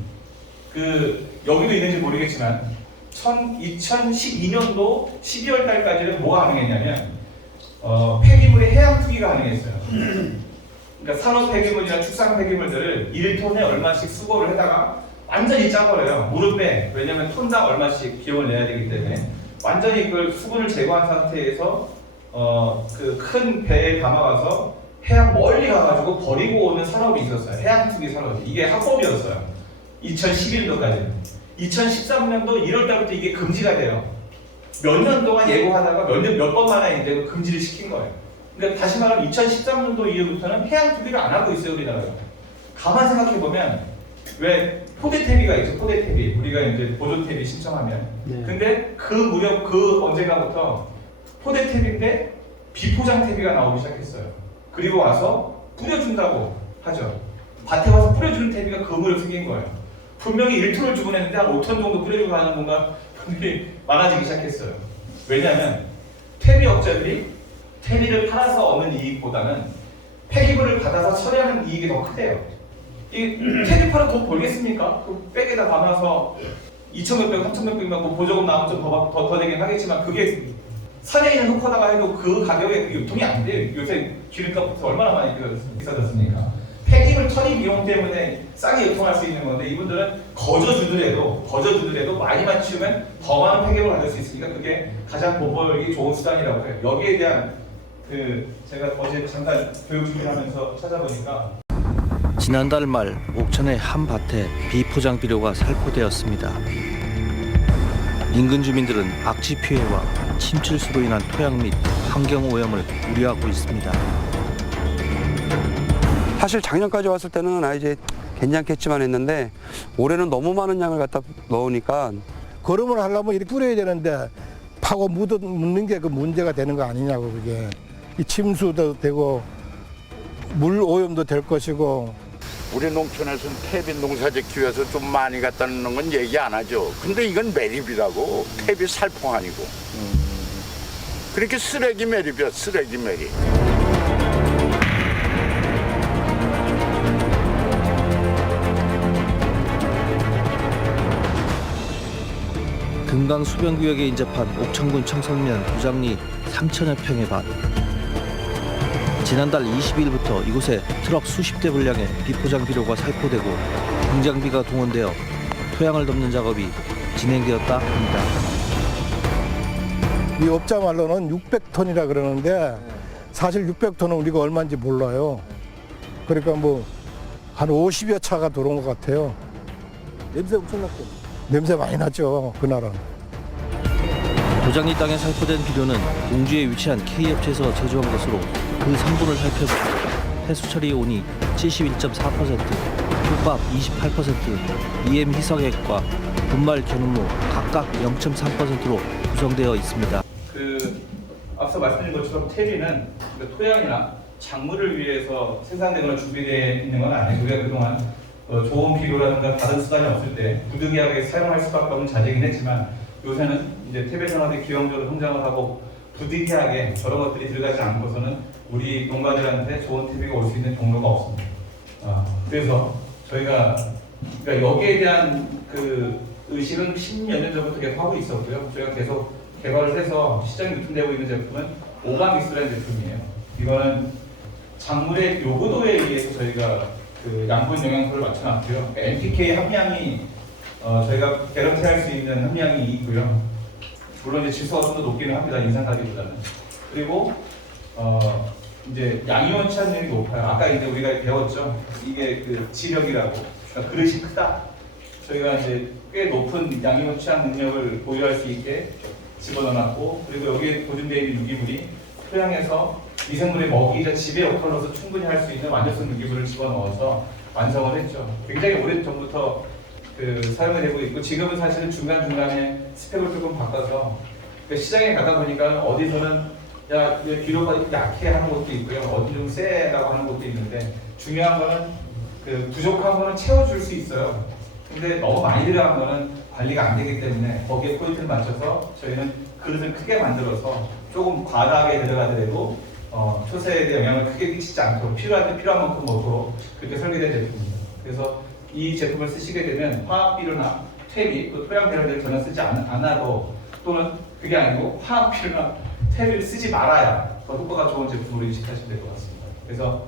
여기도 있는지 모르겠지만 2012년도 12월 달까지는 뭐가 가능했냐면 폐기물의 해양 투기가 가능했어요. 그러니까 산업 폐기물이나 축산 폐기물들을 1톤에 얼마씩 수거를 해다가 완전히 짜버려요. 무릎에. 왜냐면 톤당 얼마씩 비용을 내야 되기 때문에 완전히 그걸 수분을 제거한 상태에서 그 큰 배에 담아가서 해양 멀리 가가지고 버리고 오는 산업이 있었어요. 해양 투기 산업이. 이게 합법이었어요. 2011년도까지는. 2013년도 1월달부터 이게 금지가 돼요. 몇 년 동안 예고하다가 몇 번 만에 이제 금지를 시킨 거예요. 그러니까 다시 말하면 2013년도 이후부터는 해양 투기를 안 하고 있어요, 우리나라가. 가만 생각해 보면 왜 포대태비가 있죠, 포대태비. 우리가 이제 보존태비 신청하면. 네. 근데 그 무렵 그 언젠가부터 포대태비인데 비포장태비가 나오기 시작했어요. 그리고 와서 뿌려준다고 하죠. 밭에 와서 뿌려주는 태비가 그 무렵 생긴 거예요. 분명히 1톤을 주고 냈는데 한 5톤 정도 뿌려주고 가는 뭔가 분들이 많아지기 시작했어요. 왜냐하면 퇴비업자들이 퇴비를 팔아서 얻는 이익보다는 폐기물을 받아서 처리하는 이익이 더 크대요. 이 퇴비 팔아 돈 벌겠습니까? 그 백에다 담아서 2,000몇백, 3,000몇백만 보조금 나오면 좀 더 되긴 하겠지만 그게 산에 있는 흙하다가 해도 그 가격에 유통이 안 돼요. 요새 기름값부터 얼마나 많이 비싸졌습니까? 폐기물 처리 비용 때문에 싸게 유통할 수 있는 건데 이분들은 거저주더라도 많이만 치우면 더 많은 폐기물을 가질 수 있으니까 그게 가장 돈 벌기 좋은 수단이라고 해요. 여기에 대한 제가 어제 잠깐 교육 준비하면서 찾아보니까 지난달 말 옥천의 한 밭에 비포장 비료가 살포되었습니다. 인근 주민들은 악취 피해와 침출수로 인한 토양 및 환경 오염을 우려하고 있습니다. 사실 작년까지 왔을 때는 이제 괜찮겠지만 했는데 올해는 너무 많은 양을 갖다 넣으니까 거름을 하려면 이렇게 뿌려야 되는데 파고 묻는 게 그 문제가 되는 거 아니냐고. 그게 이 침수도 되고 물 오염도 될 것이고. 우리 농촌에서는 퇴비 농사짓기 위해서 좀 많이 갖다 놓는 건 얘기 안 하죠. 근데 이건 매립이라고. 퇴비 살포 아니고. 그렇게 쓰레기 매립이야, 쓰레기 매립. 금강 수변구역에 인접한 옥천군 청성면 부장리 3천여 평의 밭. 지난달 22일부터 이곳에 트럭 수십 대 분량의 비포장 비료가 살포되고 공장비가 동원되어 토양을 덮는 작업이 진행되었다 합니다. 이 업자 말로는 600톤이라 그러는데 사실 600톤은 우리가 얼마인지 몰라요. 그러니까 뭐 한 50여 차가 들어온 것 같아요. 냄새 엄청 났고. 냄새 많이 났죠, 그날은. 도장리 땅에 살포된 비료는 공주에 위치한 K업체에서 제조한 것으로 그 성분을 살펴보고 해수 처리온이 71.4%, 효밥 28%, EM 희석액과 분말 견음료 각각 0.3%로 구성되어 있습니다. 앞서 말씀드린 것처럼 퇴비는 토양이나 작물을 위해서 생산되거나 준비되어 있는 건 아니고 우리가 그동안 좋은 비료라든가 다른 수단이 없을 때 부득이하게 사용할 수밖에 없는 자재이긴 했지만 요새는 이제 퇴비 산업이 기형적으로 성장을 하고 부득이하게 저런 것들이 들어가지 않고서는 우리 농가들한테 좋은 퇴비가 올 수 있는 경로가 없습니다. 그래서 저희가 그러니까 여기에 대한 그 의식은 10몇 년 전부터 계속 하고 있었고요. 저희가 계속 개발을 해서 시장에 유통되고 있는 제품은 오가믹스라는 제품이에요. 이거는 작물의 요구도에 의해서 저희가 그 양분 영양소를 맞춰놨고요. NPK 함량이 저희가 개런티할 수 있는 함량이 있고요. 물론 이제 질소가 좀 더 높기는 합니다. 인산가리보다는. 그리고 이제 양이온 취합력이 높아요. 아까 이제 우리가 배웠죠. 이게 그 지력이라고. 그러니까 그릇이 크다. 저희가 이제 꽤 높은 양이온 취합 능력을 보유할 수 있게 집어넣어놨고, 그리고 여기에 보존되어 있는 유기물이 토양에서 미생물의 먹이자 지배 역할로서 충분히 할 수 있는 완전성 유기물을 집어넣어서 완성을 했죠. 굉장히 오랜 전부터 사용이 되고 있고 지금은 사실은 중간중간에 스펙을 조금 바꿔서 시장에 가다 보니까 어디서는 야 비료가 약해 하는 것도 있고요. 어디 좀 세라고 하는 것도 있는데 중요한 거는 부족한 거는 채워줄 수 있어요. 근데 너무 많이 들어간 거는 관리가 안 되기 때문에 거기에 포인트를 맞춰서 저희는 그릇을 크게 만들어서 조금 과다하게 들어가더라도 초세에 대한 영향을 크게 끼치지 않도록 필요한 만큼 먹도록 그렇게 설계된 제품입니다. 그래서 이 제품을 쓰시게 되면 화학비료나 퇴비, 또 토양 배럴들을 전혀 쓰지 않아도 또는 그게 아니고 화학비료나 퇴비를 쓰지 말아야 더 효과가 좋은 제품으로 인식하시면 될 것 같습니다. 그래서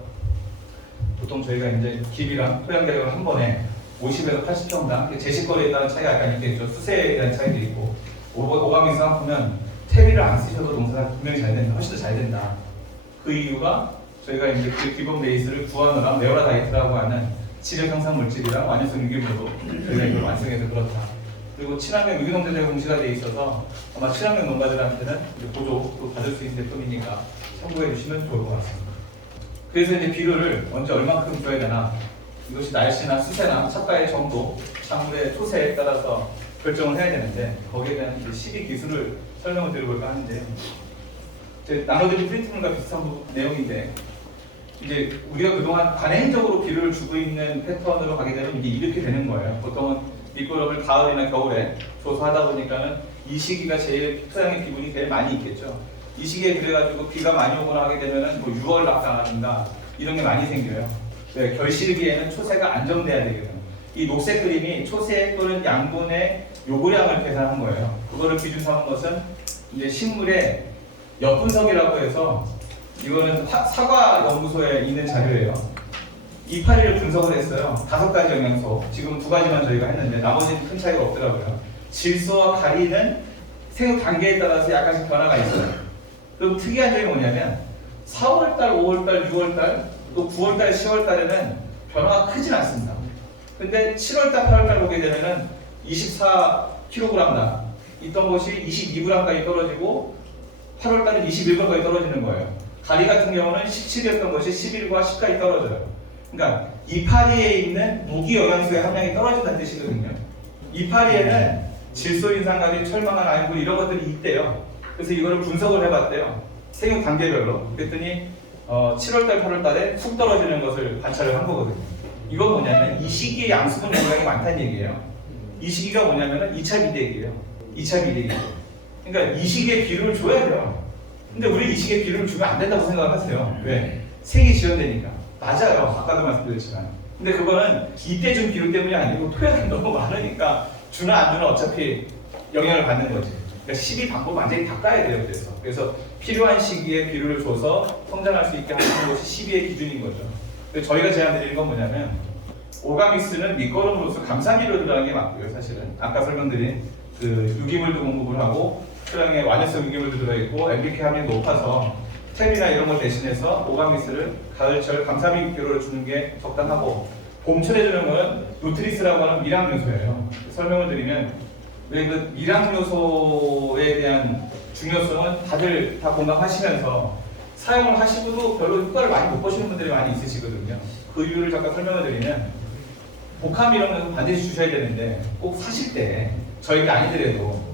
보통 저희가 이제 기비랑 토양 가격을 한 번에 50에서 80평당 제식거리에 따른 차이가 약간 있겠죠. 수세에 대한 차이도 있고 오가믹스 상품은 퇴비를 안 쓰셔도 농사가 분명히 잘 된다, 훨씬 더 잘 된다. 그 이유가 저희가 이제 그 기본 베이스를 구하느라 네오라 다이트라고 하는 치료 향상 물질이랑 완효성 유기물로 저희가 이걸 완성해서 그렇다. 그리고 친환경 유기농자재 공시가 돼 있어서 아마 친환경 농가들한테는 보조도 받을 수 있는 제품이니까 참고해 주시면 좋을 것 같습니다. 그래서 이제 비료를 언제 얼만큼 줘야 되나, 이것이 날씨나 수세나 찻가의 정도, 작물의 토세에 따라서 결정을 해야 되는데 거기에 대한 이제 시비 기술을 설명을 드려볼까 하는데요. 나눠드린 프린트물과 비슷한 내용인데 이제 우리가 그동안 관행적으로 비료를 주고 있는 패턴으로 가게 되면 이게 이렇게 되는 거예요. 보통은 밑거름을 가을이나 겨울에 줘서 하다 보니까는 이 시기가 제일 토양의 기분이 제일 많이 있겠죠. 이 시기에 그래가지고 비가 많이 오거나 하게 되면은 뭐 6월 낙상하든가 이런 게 많이 생겨요. 네, 결실기에는 초세가 안정돼야 되거든요. 이 녹색 그림이 초세 또는 양분의 요구량을 계산한 거예요. 그거를 기준 삼은 것은 이제 식물의 엿분석이라고 해서 이거는 사과 연구소에 있는 자료예요. 이파리를 분석을 했어요. 5가지 영양소. 지금 2가지만 저희가 했는데 나머지는 큰 차이가 없더라고요. 질소와 가리는 생육 단계에 따라서 약간씩 변화가 있어요. 그럼 특이한 점이 뭐냐면 4월달, 5월달, 6월달, 또 9월달, 10월달에는 변화가 크진 않습니다. 근데 7월달, 8월달 보게 되면은 24kg당 있던 것이 22g까지 떨어지고 8월달은 21g까지 떨어지는 거예요. 가리 같은 경우는 17이었던 것이 11과 10까지 떨어져요. 그러니까 이파리에 있는 무기 영양소의 함량이 떨어진다는 뜻이거든요. 이파리에는 질소, 인산가리, 철망한 아연분 이런 것들이 있대요. 그래서 이거를 분석을 해봤대요. 생육 단계별로. 그랬더니 7월달, 8월달에 훅 떨어지는 것을 관찰을 한 거거든요. 이건 뭐냐면 이 시기에 양수분 용량이 많다는 얘기예요. 이 시기가 뭐냐면 2차 비대기예요. 2차 비대기. 그러니까 이 시기에 비료를 줘야 돼요. 근데 우리 이 시기에 비료를 주면 안 된다고 생각하세요. 왜? 색이 지연되니까. 맞아요. 아까도 말씀드렸지만. 근데 그거는 이때 준 비료 때문이 아니고 토양이 너무 많으니까 주나 안 주나 어차피 영향을 받는 거지. 그러니까 시기 방법 완전히 바꿔야 돼요. 그래서 필요한 시기에 비료를 줘서 성장할 수 있게 하는 것이 시비의 기준인 거죠. 그래서 저희가 제안드리는 건 뭐냐면 오가믹스는 밑거름으로서 감사비료 들어가는 게 맞고요. 사실은 아까 설명드린 그 유기물도 공급을 하고 토양에 완효성 유기물도 들어있고 NPK 함량이 높아서 템이나 이런 걸 대신해서 오가믹스를 가을철 감사비료를 주는 게 적당하고 봄철에 주는 거는 누트리스라고 하는 미량요소예요. 설명을 드리면 왜 그 미량요소에 대한 중요성은 다들 다 공감하시면서 사용을 하시고도 별로 효과를 많이 못 보시는 분들이 많이 있으시거든요. 그 이유를 잠깐 설명을 드리면 복합 미량요소 반드시 주셔야 되는데 꼭 사실 때 저희가 아니더라도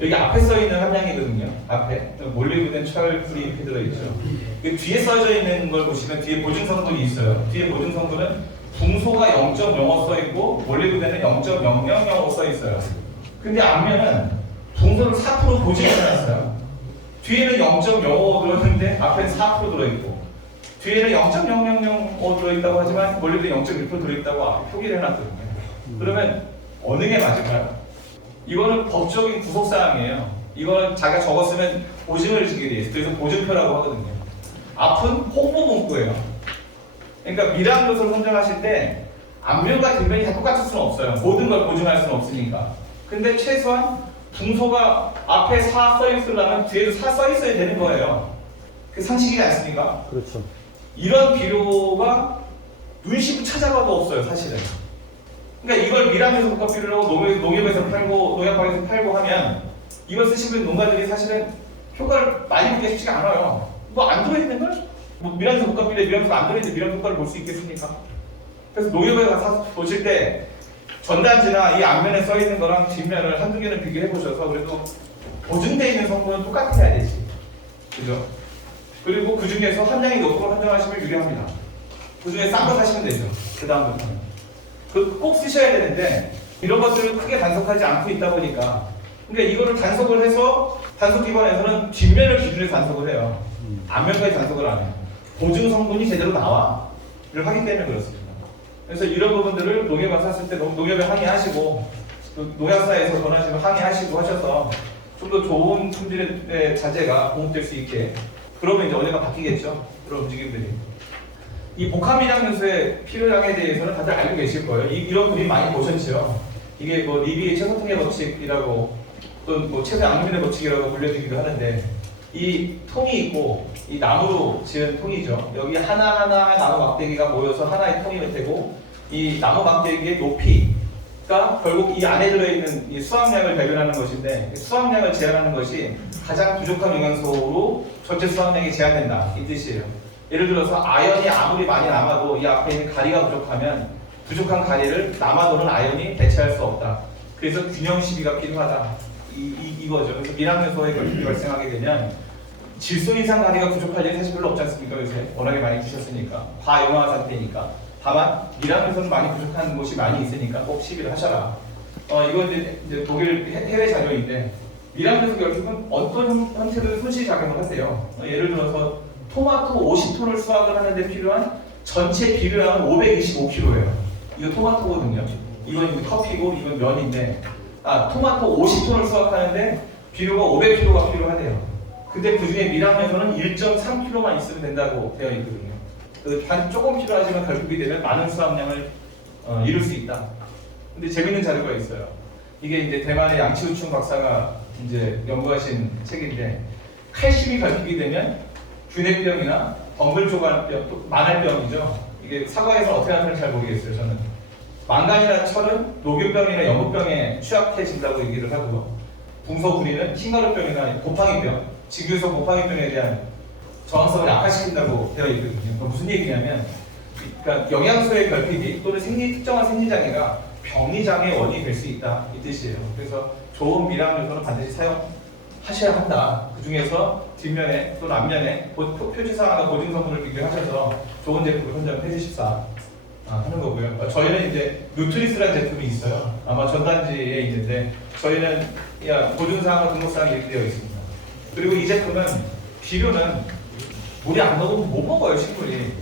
여기 앞에 써 있는 함량이거든요. 앞에 몰리브덴, 철, 불이 이렇게 들어있죠. 뒤에 써져 있는 걸 보시면 뒤에 보증 성분이 있어요. 뒤에 보증 성분은 붕소가 0.05 써 있고 몰리브덴은 0.0005 써 있어요. 근데 앞면은 붕소를 4% 보증해놨어요. 뒤에는 0.05 들어있는데 앞에는 4% 들어있고 뒤에는 0.0005 들어있다고 하지만 몰리브덴 0.1% 들어있다고 앞에 표기를 해놨거든요. 그러면 어느 게 맞을까요? 이거는 법적인 구속사항이에요. 이거는 자기가 적었으면 보증을 지게 돼 있어요. 그래서 보증표라고 하거든요. 앞은 홍보 문구예요. 그러니까 미량 요소를 선정하실 때 앞면과 뒷면이 다 똑같을 수는 없어요. 모든 걸 보증할 수는 없으니까. 근데 최소한 붕소가 앞에 4 써 있으려면 뒤에도 4 써 있어야 되는 거예요. 그 상식이지 않습니까? 그렇죠. 이런 비료가 눈시고 찾아봐도 없어요, 사실은. 그러니까 이걸 미량에서 복합비료라고 농협에서 팔고 농약방에서 팔고 하면 이걸 쓰시는 농가들이 사실은 효과를 많이 보기 쉽지가 않아요. 뭐 안 들어있는 걸? 뭐 미량에서 복합비료에 미량에서 안 들어있는데 미량 효과를 볼 수 있겠습니까? 그래서 농협에 가서 보실 때 전단지나 이 앞면에 써 있는 거랑 뒷면을 한두 개는 비교해 보셔서 그래도 보증되어 있는 성분은 똑같아야 되지. 그죠? 그리고 그 중에서 함량이 높은 걸 선정하시면 유리합니다. 그 중에 싼 거 사시면 되죠. 그 다음부터는. 꼭 쓰셔야 되는데 이런 것들을 크게 단속하지 않고 있다 보니까 그러니까 이거를 단속을 해서 단속기관에서는 뒷면을 기준으로 단속을 해요. 앞면까지 단속을 안 해요. 보증 성분이 제대로 나와 를 하기 때문에 그렇습니다. 그래서 이런 부분들을 농협에 샀을 때 농협에 항의하시고 농약사에서 전화하시면 항의하시고 하셔서 좀 더 좋은 품질의 자재가 공급될 수 있게 그러면 이제 언젠가 바뀌겠죠. 그런 움직임들이. 이 복합미량 요소의 필요량에 대해서는 다들 알고 계실 거예요. 이런 그림 많이 보셨죠. 이게 뭐 리비의 최소통의 법칙이라고 또는 뭐 최소 양분의 법칙이라고 불려지기도 하는데, 이 통이 있고 이 나무로 지은 통이죠. 여기 하나하나 나무 막대기가 모여서 하나의 통이 되고, 이 나무 막대기의 높이가 결국 이 안에 들어있는 이 수확량을 배분하는 것인데, 수확량을 제한하는 것이 가장 부족한 영양소로 전체 수확량이 제한된다, 이 뜻이에요. 예를 들어서 아연이 아무리 많이 남아도 이 앞에 있는 가리가 부족하면 부족한 가리를 남아도는 아연이 대체할 수 없다. 그래서 균형 시비가 필요하다. 이거죠. 그래서 미량요소의 결핍이 발생하게 되면 질소 이상 가리가 부족할 일이 사실 별로 없지 않습니까? 요새 워낙에 많이 주셨으니까. 과영화 상태니까. 다만 미량요소는 많이 부족한 곳이 많이 있으니까 꼭 시비를 하셔라. 이건 이제 독일 해외 자료인데, 미량요소 결핍은 어떤 형태로 손실 작용을 하세요. 예를 들어서 토마토 50톤을 수확을 하는데 필요한 전체 비료량은 525kg예요. 이거 토마토거든요. 이건 커피고 이건 면인데, 토마토 50톤을 수확하는데 비료가 500kg가 필요하대요. 근데 그 중에 미량요소는 1.3kg만 있으면 된다고 되어 있거든요. 조금 필요하지만 결핍이 되면 많은 수확량을 이룰 수 있다. 근데 재밌는 자료가 있어요. 이게 이제 대만의 양치우충 박사가 이제 연구하신 책인데, 칼슘이 결핍이 되면 균핵병이나 덩글조간병, 또 만할병이죠. 이게 사과에서 어떻게 나타나는지 잘 모르겠어요. 저는 망간이나 철은 녹유병이나 연구병에 취약해진다고 얘기를 하고요. 붕소구리는 흰가루병이나 곰팡이병, 직유성 곰팡이병에 대한 저항성을 약화시킨다고 되어 있거든요. 무슨 얘기냐면, 그러니까 영양소의 결핍이 또는 특정한 생리장애가 병리장애의 원인이 될 수 있다, 이 뜻이에요. 그래서 좋은 미량요소는 반드시 사용하셔야 한다. 그 중에서 뒷면에 또는 앞면에 표지사항과 보증성분을 비교하셔서 좋은 제품을 선정해 주십사 하는 거고요. 저희는 이제 누트리스라는 제품이 있어요. 아마 전단지에 있는데, 저희는 보증사항과 등록사항이 이렇게 되어 있습니다. 그리고 이 제품은 비료는 물이 안 녹으면 못 먹어요, 식물이.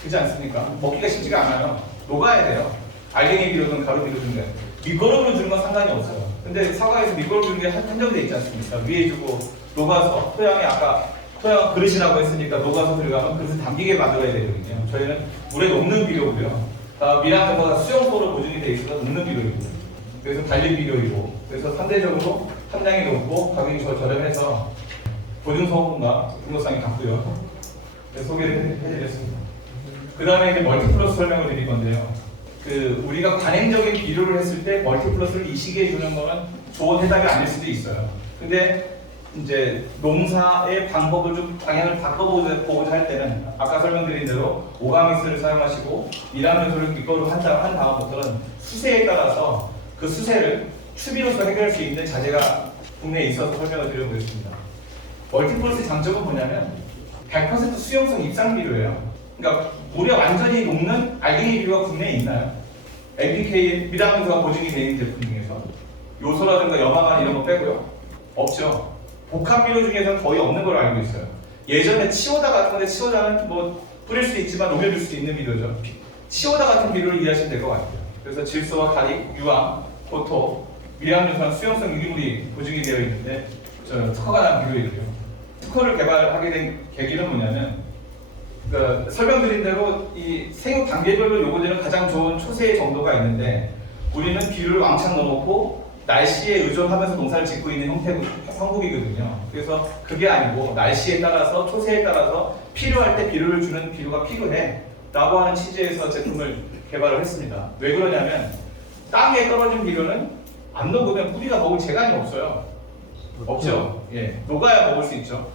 그렇지 않습니까? 먹기가 쉽지가 않아요. 녹아야 돼요. 알갱이 비료든 가루 비료든 밑거름으로 주는 건 상관이 없어요. 근데 사과에서 밑거름 주는 게 한정돼 있지 않습니까? 위에 주고 녹아서 토양에, 아까 토양 그릇이라고 했으니까 녹아서 들어가면 그릇을 담기게 만들어야 되거든요. 저희는 물에 녹는 비료고요. 미량요소가 수용소로 보존이 돼 있어서 녹는 비료이고, 그래서 달린 비료이고, 그래서 상대적으로 함량이 높고 가격이 저렴해서 보증 성분과 등록상이 같고요. 소개를 해드렸습니다. 그 다음에 이제 멀티플러스 설명을 드릴 건데요. 우리가 관행적인 비료를 했을 때 멀티플러스를 이 시기에 주는 거는 좋은 해답이 아닐 수도 있어요. 근데 이제 농사의 방법을 좀 방향을 바꿔보고자 할 때는 아까 설명드린 대로 오가믹스를 사용하시고 미량요소를 밑거로 한 다음부터는 수세에 따라서 그 수세를 추비로서 해결할 수 있는 자재가 국내에 있어서 설명을 드려보겠습니다. 멀티플러스의 장점은 뭐냐면 100% 수용성 입상 비료예요. 그러니까 물에 완전히 녹는 알갱이 비료가 국내에 있나요? NPK 미량요소가 보증이 되어 있는 제품 중에서 요소라든가 염화만 이런 거 빼고요. 없죠. 복합 비료 중에서는 거의 없는 걸로 알고 있어요. 예전에 치오다 같은 건데, 치오다는 뭐 뿌릴 수 있지만 녹여줄 수 있는 비료죠. 치오다 같은 비료를 이해하시면 될 것 같아요. 그래서 질소와 가리, 유황, 포토, 미량요소랑 수용성 유기물이 보증이 되어 있는데, 특허가 난 비료이고요. 특허를 개발하게 된 계기는 뭐냐면, 그러니까 설명드린 대로 이 생육 단계별로 요구되는 가장 좋은 초세의 정도가 있는데, 우리는 비료를 왕창 넣어놓고 날씨에 의존하면서 농사를 짓고 있는 형국이거든요. 그래서 그게 아니고 날씨에 따라서 초세에 따라서 필요할 때 비료를 주는 비료가 필요해 라고 하는 취지에서 제품을 개발을 했습니다. 왜 그러냐면, 땅에 떨어진 비료는 안 녹으면 뿌리가 먹을 재간이 없어요. 없죠. 예, 녹아야 먹을 수 있죠.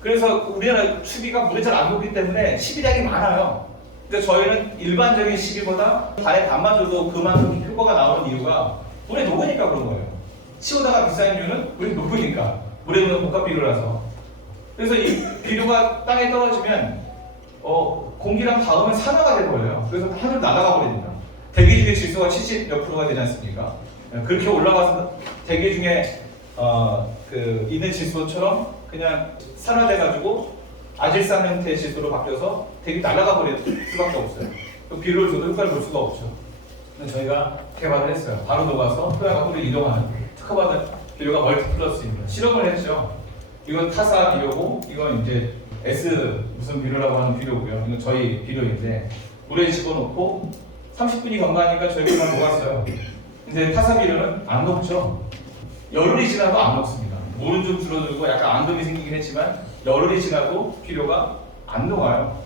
그래서 우리나라 추비가 물에 잘 안 녹기 때문에 시비량이 많아요. 그러니까 저희는 일반적인 시비보다 반의 반만 줘도 그만큼 효과가 나오는 이유가 물에 녹으니까 그런 거예요. 치오다가 비싼 이유는 물에 녹으니까. 물에 녹는 복합 비료라서. 그래서 이 비료가 땅에 떨어지면 공기랑 닿으면 산화가 돼버려요. 그래서 하늘 날아가 버립니다. 대기 중에 질소가 70 몇 프로가 되지 않습니까? 그렇게 올라가서 대기 중에 있는 질소처럼 그냥 산화돼가지고 아질산 형태의 질소로 바뀌어서 되게 날아가 버릴 수밖에 없어요. 비료를 줘도 효과를 볼 수가 없죠. 저희가 개발을 했어요. 바로 녹아서 토양 밖으로 이동하는 특허받은 비료가 멀티플러스입니다. 실험을 했죠. 이건 타사 비료고, 이건 이제 S 무슨 비료라고 하는 비료고요. 이건 저희 비료인데 물에 집어넣고 30분이 경과하니까 저희 그만 녹았어요. 근데 타사 비료는 안 녹죠. 열흘이 지나도 안 녹습니다. 물은 좀 줄어들고 약간 앙금이 생기긴 했지만 열흘이 지나도 비료가 안 녹아요.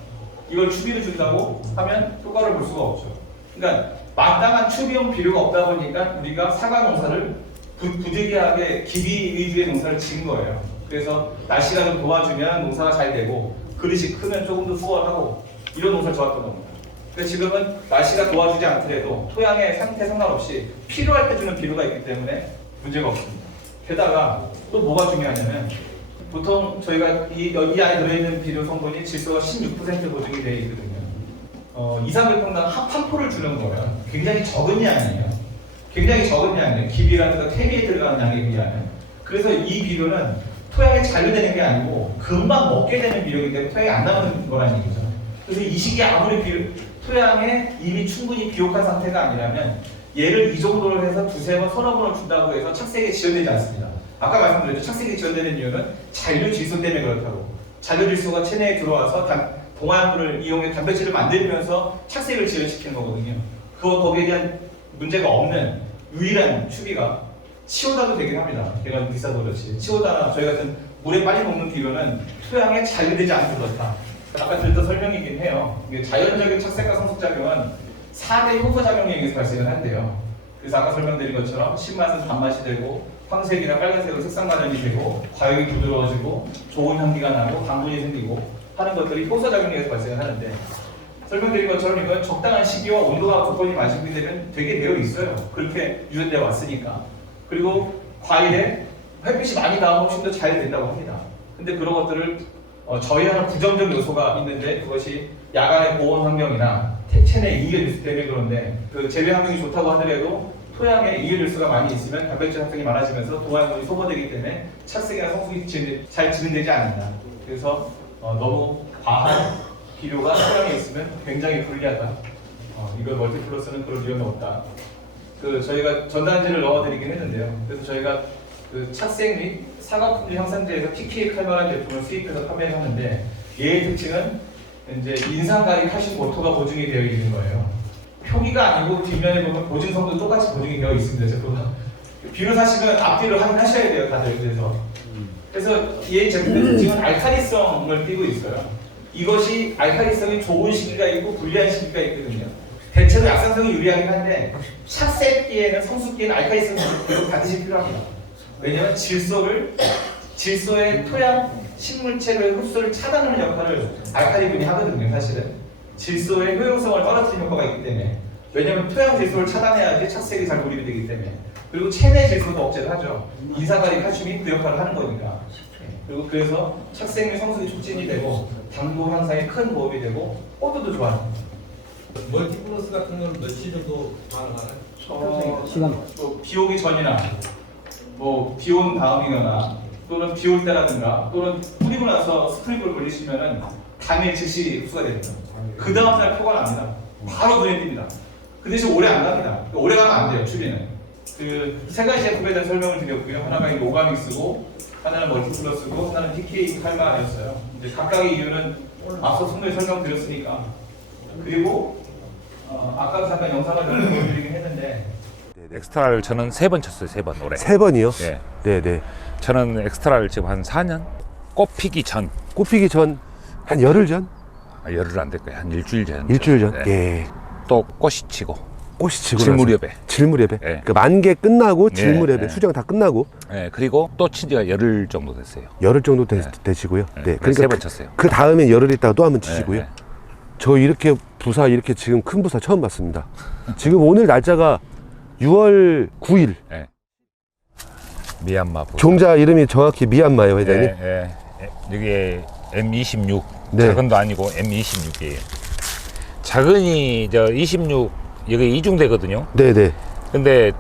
이걸 추비를 준다고 하면 효과를 볼 수가 없죠. 그러니까 마땅한 추비용 비료가 없다 보니까 우리가 사과 농사를 부득이하게 기비 위주의 농사를 지은 거예요. 그래서 날씨가 좀 도와주면 농사가 잘 되고 그릇이 크면 조금 더 수월하고 이런 농사를 좋았던 겁니다. 그래서 지금은 날씨가 도와주지 않더라도 토양의 상태 상관없이 필요할 때 주는 비료가 있기 때문에 문제가 없습니다. 게다가 또 뭐가 중요하냐면 보통 저희가 이 안에 들어있는 비료 성분이 질소가 16% 보증이 되어 있거든요. 2,300평당 한 포를 주는 거예요. 굉장히 적은 양이에요. 굉장히 적은 양이에요. 기비라든가 퇴비에 들어가는 양에 비하면. 그래서 이 비료는 토양에 잔류되는 게 아니고 금방 먹게 되는 비료이기 때문에 토양에 안 남는 거라는 얘기죠. 그래서 이 시기에 아무리 토양에 이미 충분히 비옥한 상태가 아니라면 얘를 이 정도로 해서 두세 번, 서너 번을 준다고 해서 착색이 지연되지 않습니다. 아까 말씀드렸죠. 착색이 지연되는 이유는 잔류 질소 때문에 그렇다고. 잔류 질소가 체내에 들어와서 동화합물을 이용해 단백질을 만들면서 착색을 지연시키는 거거든요. 거기에 대한 문제가 없는 유일한 추비가 치오다도 되긴 합니다. 걔가 비싸도 그렇지. 치오다나 저희 같은 물에 빨리 녹는 비료는 토양에 잔류되지 않아서 그렇다. 아까 드렸던 설명이긴 해요. 이게 자연적인 착색과 성숙작용은 4대 효소작용에 의해서 발생을 한대요. 그래서 아까 설명드린 것처럼 신맛은 단맛이 되고 황색이나 빨간색으로 색상 발현이 되고 과육이 부드러워지고 좋은 향기가 나고 당분이 생기고 하는 것들이 효소작용에 의해서 발생을 하는데 설명드린 것처럼 이건 적당한 시기와 온도가 조건이 맞추게 되면 되게 되어 있어요. 그렇게 유전되어 왔으니까. 그리고 과일에 햇빛이 많이 나오면 훨씬 더 잘 된다고 합니다. 근데 그런 것들을 저해하는 부정적 요소가 있는데 그것이 야간의 고온 환경이나 체내 이열질소 때문에 그런데 그 재배 환경이 좋다고 하더라도 토양에 이열질소가 많이 있으면 단백질 합성이 많아지면서 동화합물이 소모되기 때문에 착색이나 성숙이 잘 진행되지 않는다. 그래서 너무 과한 비료가 토양에 있으면 굉장히 불리하다. 이걸 멀티플러스는 그럴 위험이 없다. 저희가 전단지를 넣어드리긴 했는데요. 그래서 저희가 그 착색 및 사과 품질 향상제에서 PK 칼마란 제품을 수입해서 판매를 하는데 얘의 특징은 이제 인산가리 칼슘 모토가 보증이 되어 있는 거예요. 표기가 아니고 뒷면에 보면 보증성도 똑같이 보증이 되어 있습니다. 제품은 비료 사시면 앞뒤로 확인하셔야 돼요, 다들. 그래서 얘 제품의 특징은 알칼리성을 띠고 있어요. 이것이 알칼리성이 좋은 시기가 있고 불리한 시기가 있거든요. 대체로 약산성이 유리하긴 한데 착색기에는 성숙기에는 알칼리성 비료 반드시 필요합니다. 왜냐하면 질소의 토양 식물체를 흡수를 차단하는 역할을 알칼리분이 하거든요. 사실은 질소의 효용성을 떨어뜨리는 효과가 있기 때문에. 왜냐하면 토양 질소를 차단해야지 착색이 잘 몰입이 되기 때문에. 그리고 체내 질소도 억제를 하죠. 인산가리 칼슘이 그 역할을 하는 거니까. 그리고 그래서 착색 및 성숙이 촉진이 되고 당도 향상에 큰 도움이 되고 포도도 좋아합니다. 멀티플러스 같은 건 며칠 정도 가능하나요? 시간. 비 오기 전이나 비 온 다음이거나 또는 비 올 때라든가 또는 뿌리고 나서 스프링크를 걸리시면은 당일 즉시 흡수가 됩니다. 그 다음날 표가 납니다. 바로 눈에 띕니다. 그 대신 오래 안 갑니다. 오래 가면 안 돼요, 추비는. 그 세 가지 제품에 대한 설명을 드렸고요. 하나가 이 오가믹스고 하나는 멀티플러스고 하나는 PK 칼마였어요. 이제 각각의 이유는 앞서 충분히 설명드렸으니까. 그리고 아까 잠깐 영상을 보여드리긴 했는데 엑스트라를 저는 3번 쳤어요. 3번 올해. 3번이요? 예. 네네. 저는 엑스트라를 지금 한 4년? 꽃 피기 전. 꽃 피기 전, 한 열흘 전? 열흘 안 될 거예요. 한 일주일 전. 일주일 전? 예. 예. 또 꽃이 치고. 꽃이 지고 질무렵에. 나서. 질무렵에? 예. 그 만개 끝나고 질무렵에 예. 수정 다 끝나고 예. 그리고 또 친 지가 열흘 정도 됐어요. 열흘 정도 예. 되시고요. 예. 네. 그래서 3번 쳤어요. 그 다음에 열흘 있다가 또 한 번 치시고요. 예. 저 이렇게 부사 이렇게 지금 큰 부사 처음 봤습니다. 지금 오늘 날짜가 6월 9일. 예. 미얀마 부사. 종자 이름이 정확히 미얀마예요, 회장님. 예. 이게 M26. 네. 작은도 아니고 M26이에요. 작은이 26 여기 이중되거든요. 네네. 근데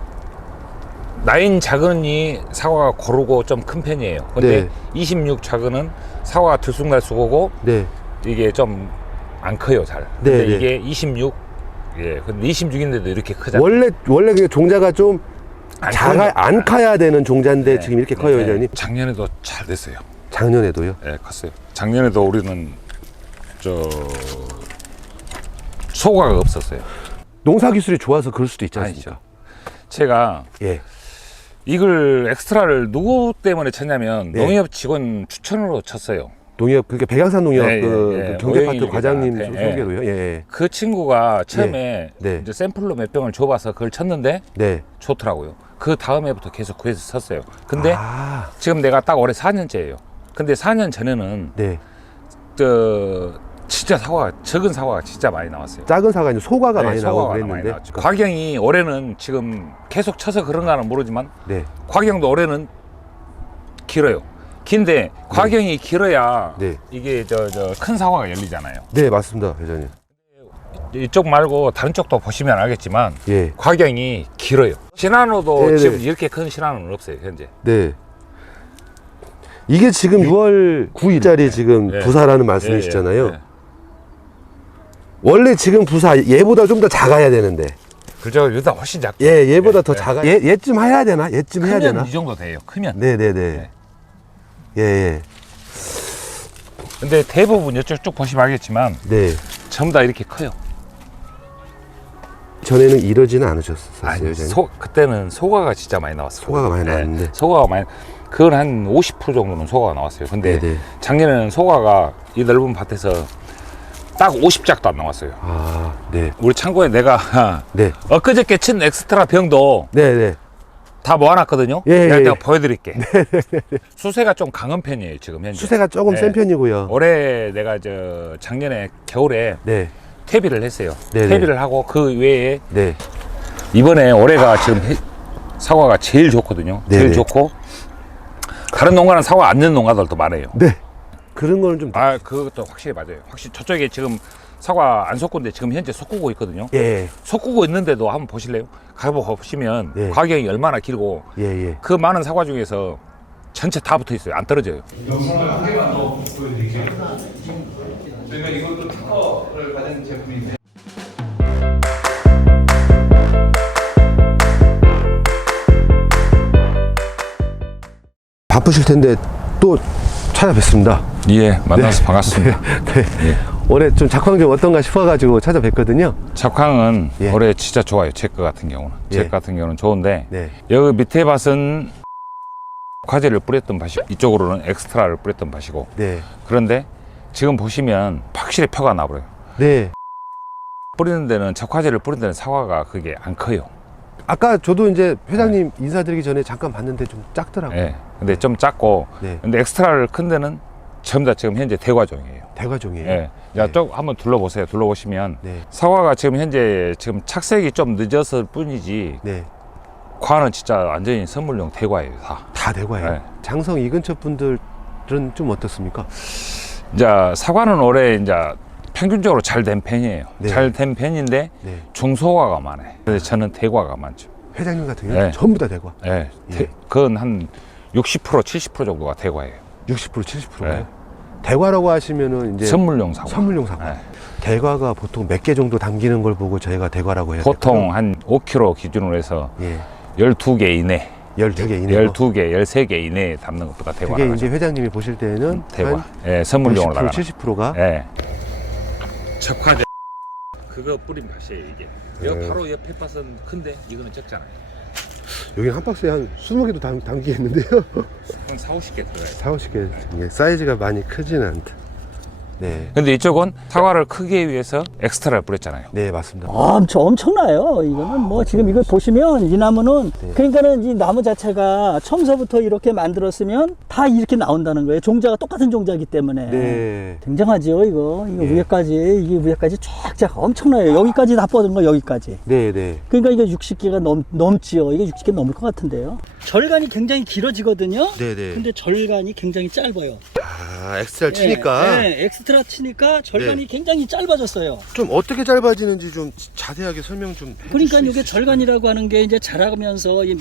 나인 작은이 사과가 고르고 좀 큰 편이에요. 근데 네. 26 작은은 사과가 들쑥날쑥하고 네. 이게 좀 안 커요, 잘. 네, 근데 네. 이게 26, 예, 근데 26인데도 이렇게 크잖아요. 원래 그 종자가 좀 안 커야 되는 종자인데 네. 지금 이렇게 커요, 네. 회장님. 작년에도 잘 됐어요. 작년에도요? 예, 컸어요. 작년에도 우리는 소가가 없었어요. 농사 기술이 좋아서 그럴 수도 있지 않습니까? 아니죠. 제가 예. 이걸 엑스트라를 누구 때문에 쳤냐면 네. 농협 직원 추천으로 쳤어요. 농협, 그러니까 백양산 농협 예, 그 경제파트 오영일 과장님 기자한테, 소개로요. 예. 그 친구가 처음에 네. 이제 샘플로 몇 병을 줘봐서 그걸 쳤는데 네. 좋더라고요. 그 다음에부터 계속 구해서 쳤어요. 근데 아, 지금 내가 딱 올해 4년째예요. 근데 4년 전에는 네. 진짜 적은 사과가 진짜 많이 나왔어요. 작은 사과 이제 소과가 네, 많이 나오고 소과가 많이 그랬는데. 나왔죠. 과경이 올해는 지금 계속 쳐서 그런가는 모르지만 네. 과경도 올해는 길어요. 긴데 과경이 길어야 네. 이게 큰 사과가 열리잖아요. 네, 맞습니다, 회장님. 이쪽 말고 다른 쪽도 보시면 알겠지만 예. 과경이 길어요. 시나노도 네네. 지금 이렇게 큰 시나노는 없어요, 현재. 네. 이게 지금 6월 9일짜리 지금 네. 부사라는 말씀이시잖아요. 예. 원래 지금 부사 얘보다 좀 더 작아야 되는데. 그죠? 여기다 훨씬 작죠. 예, 얘보다 예, 더 예. 작아. 얘쯤 해야 되나? 얘쯤 해야 크면 되나? 이 정도 돼요. 크면. 네네네. 네. 예, 예. 근데 대부분 이쪽 쭉 보시면 알겠지만 네. 전부 다 이렇게 커요. 전에는 이러지는 않으셨었어요, 회장님? 그때는 소가가 진짜 많이 나왔어요. 소가가 많이 나왔는데. 소가가 많이, 그건 한 50% 정도는 소가가 나왔어요. 근데 네네. 작년에는 소가가 이 넓은 밭에서 딱 50작도 안 나왔어요. 아, 네. 우리 창고에 내가 네. 엊그저께 친 엑스트라 병도 네네. 다 모아놨거든요. 예, 예, 내가 예. 보여드릴게. 수세가 좀 강한 편이에요, 지금 현재. 수세가 조금 네. 센 편이고요. 올해 내가 작년에 겨울에 네. 퇴비를 했어요. 네네. 퇴비를 하고 그 외에 네. 이번에 올해가 지금 사과가 제일 좋거든요. 네네. 제일 좋고 다른 농가는 사과 안 넣는 농가들도 많아요. 네. 그런 거는 좀. 그것도 확실히 맞아요. 확실히 저쪽에 지금 사과 안 솟고인데 지금 현재 솟구고 있거든요. 예. 솟구고 있는데도 한번 보실래요? 가보시면 예. 과경이 얼마나 길고 예, 예. 그 많은 사과 중에서 전체 다 붙어 있어요. 안 떨어져요. 영상을 한 개만 더 보여드릴게요. 저희가 이것도 특허를 받은 제품인데. 바쁘실 텐데 또 찾아뵙습니다. 예, 만나서 반갑습니다. 네. 올해 좀 작황 좀 어떤가 싶어가지고 찾아뵙거든요. 작황은 예. 올해 진짜 좋아요. 제 거 같은 경우는. 예. 제 거 같은 경우는 좋은데 네. 여기 밑에 밭은 과제를 뿌렸던 밭이고 이쪽으로는 엑스트라를 뿌렸던 밭이고 네. 그런데 지금 보시면 확실히 표가 나버려요. 네. 뿌리는 데는 적화제를 뿌리는 데는 사과가 그게 안 커요. 아까 저도 이제 회장님 인사드리기 전에 잠깐 봤는데 좀 작더라고요. 예. 근데 좀 작고 네. 근데 엑스트라를 큰 데는 전부 다 지금 현재 대과종이에요. 대과종이에요. 예. 자, 네. 쭉 한번 둘러보세요. 둘러보시면 네. 사과가 지금 현재 지금 착색이 좀 늦었을 뿐이지 네. 과는 진짜 완전히 선물용 대과예요. 다 대과예요. 네. 장성 이 근처 분들은 좀 어떻습니까? 이제 사과는 올해 이제 평균적으로 잘 된 편이에요. 네. 잘 된 편인데 네. 중소과가 많아요. 근데 저는 대과가 많죠. 회장님 같은 경우는 네. 전부 다 대과. 예. 예. 그건 한 60%, 70% 정도가 대과예요. 60%, 70%요. 네. 대과라고 하시면은 이제 선물용 사과. 선물용 사과. 네. 대과가 보통 몇 개 정도 담기는 걸 보고 저희가 대과라고 해요. 보통 한 5kg 기준으로 해서 예. 12개 이내, 12개 이내로. 12개, 13개 이내에 담는 것보다 대과라고 그게 하죠. 이제 회장님이 보실 때는 대과. 예, 선물용으로 60%, 나가는. 70%가 예. 적화제. 그거 뿌린 밭이에요, 이게. 네. 여기 바로 옆에 밭은 큰데 이거는 적잖아요. 여기 한 박스에 한 20개도 담기겠는데요. 한 4, 50개 들어가요. 4, 50개. 이게 사이즈가 많이 크지는 않다. 네. 근데 이쪽은 사과를 크게 위해서 엑스트라를 뿌렸잖아요. 네, 맞습니다. 엄청나요. 이거는 뭐 지금 이거 보시면 이 나무는 네. 그러니까는 이 나무 자체가 처음서부터 이렇게 만들었으면 다 이렇게 나온다는 거예요. 종자가 똑같은 종자이기 때문에. 네. 굉장하죠, 이거. 이거 네. 위에까지 쫙쫙 엄청나요. 여기까지 다 뻗은 거 여기까지. 네, 네. 그러니까 이게 60개가 넘지요. 이게 60개 넘을 것 같은데요. 절간이 굉장히 길어지거든요. 네, 네. 근데 절간이 굉장히 짧아요. 아, 엑스트라 치니까 네, 엑스트라 치니까 절간이 네. 굉장히 짧아졌어요. 좀 어떻게 짧아지는지 좀 자세하게 설명 좀 해주실 그러니까 수 이게 있으실까요? 절간이라고 하는 게 이제 자라면서 이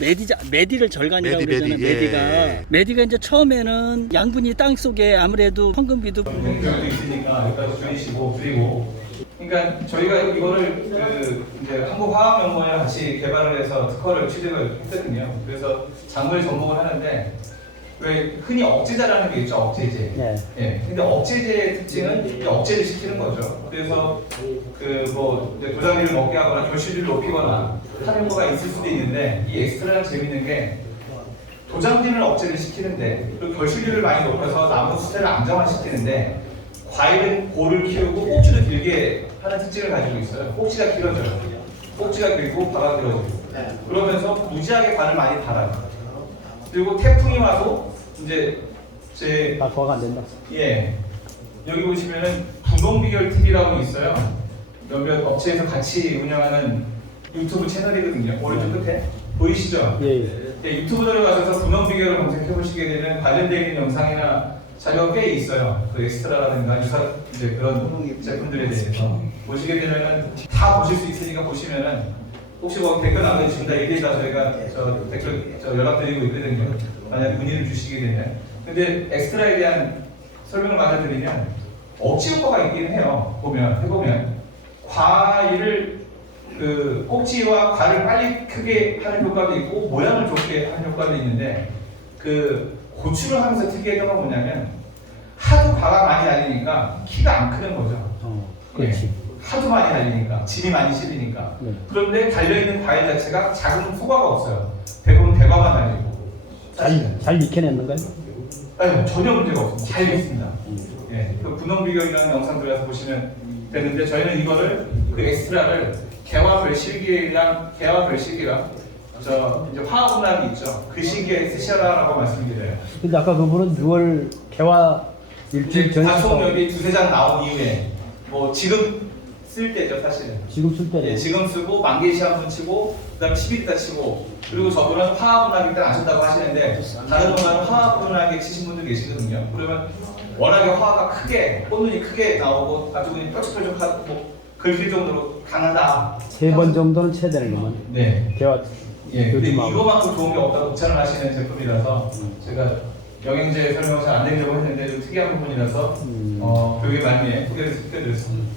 메디를 절간이라고 메디, 그러잖아요. 메디, 예. 메디가. 메디가 이제 처음에는 양분이 땅 속에 아무래도 황금비도 경우도 있으니까 여기까지 줄이시고 그리고 그러니까 저희가 이거를 이제 한국화학연구원이랑 같이 개발을 해서 특허를 취득을 했거든요. 그래서 작물 접목을 하는데 왜 흔히 억제자라는 게 있죠, 억제제. 네. 예. 근데 억제제의 특징은 억제를 시키는 거죠. 그래서 도장비를 먹게 하거나 결실을 높이거나 하는 거가 있을 수도 있는데 이 엑스트라는 재밌는 게 도장진을 억제를 시키는데 그리고 결실률을 많이 높여서 나무 수태를 안정화시키는데 과일은 골을 키우고 꼭지를 길게 하는 특징을 가지고 있어요. 꼭지가 길어져요. 꼭지가 길고 바가 길어지고 그러면서 무지하게 관을 많이 달아요. 그리고 태풍이 와도 이제 낙화가 안 된다. 예, 여기 보시면은 분홍비결 TV라고 있어요. 몇몇 업체에서 같이 운영하는 유튜브 채널이거든요. 오른쪽 끝에 보이시죠? 예. 네, 유튜브 들어가셔서 분홍비결을 검색해 보시게 되면 관련되어 있는 영상이나 자료가 꽤 있어요. 그 엑스트라라든가 이제 그런 제품들에 대해서 보시게 되면은 다 보실 수 있으니까 보시면은 혹시 거기 댓글 남겨주신다 이래서 저희가 댓글 연락드리고 있거든요. 만약 문의를 주시게 되면. 근데 엑스트라에 대한 설명을 마저 드리면 억지 효과가 있긴 해요. 해보면 과일을 그 꼭지와 과를 빨리 크게 하는 효과도 있고 모양을 좋게 하는 효과도 있는데 그 고추를 하면서 특이했던 건 뭐냐면 하도 과가 많이 달리니까 키가 안 크는 거죠. 그렇지. 예, 하도 많이 달리니까 짐이 많이 실리니까. 네. 그런데 달려있는 과일 자체가 작은 소과가 없어요. 대부분 대과만 달리고. 잘 익혀냈는가요? 아니, 전혀 문제가 없습니다. 잘 있습니다. 예, 그 분홍비결이라는 영상 들어가서 보시면 되는데 저희는 이거를 그 엑스트라를 개화 별실기랑 이제 화합분학이 있죠. 그 시기에 쓰셔라라고 말씀드려요. 근데 아까 그분은 6월 개화 일주일 전에 다총력이 두세 장 나온 이후에 뭐 지금 쓸 때죠 사실은. 지금 쓸 때는 예, 지금 쓰고 만개 시한분 치고 그다음 10일이다 치고 그리고 저분은 화합분학일 때 안 쓴다고 하시는데 다른 분은 화합분학에 치신 분들 계시거든요. 그러면 워낙에 화가 크게 꽃눈이 크게 나오고 아주 그냥 뾰족뾰족하고 뭐 긁힐 정도로 강하다. 3번 정도는 쳐야 되는 거면 네. 개화. 예, 근데 요즘하고. 이거만큼 좋은 게 없다고 극찬을 하시는 제품이라서 제가 영양제 설명을 잘 안 드리려고 했는데 좀 특이한 부분이라서 교육의 말미에 소개를 드렸습니다.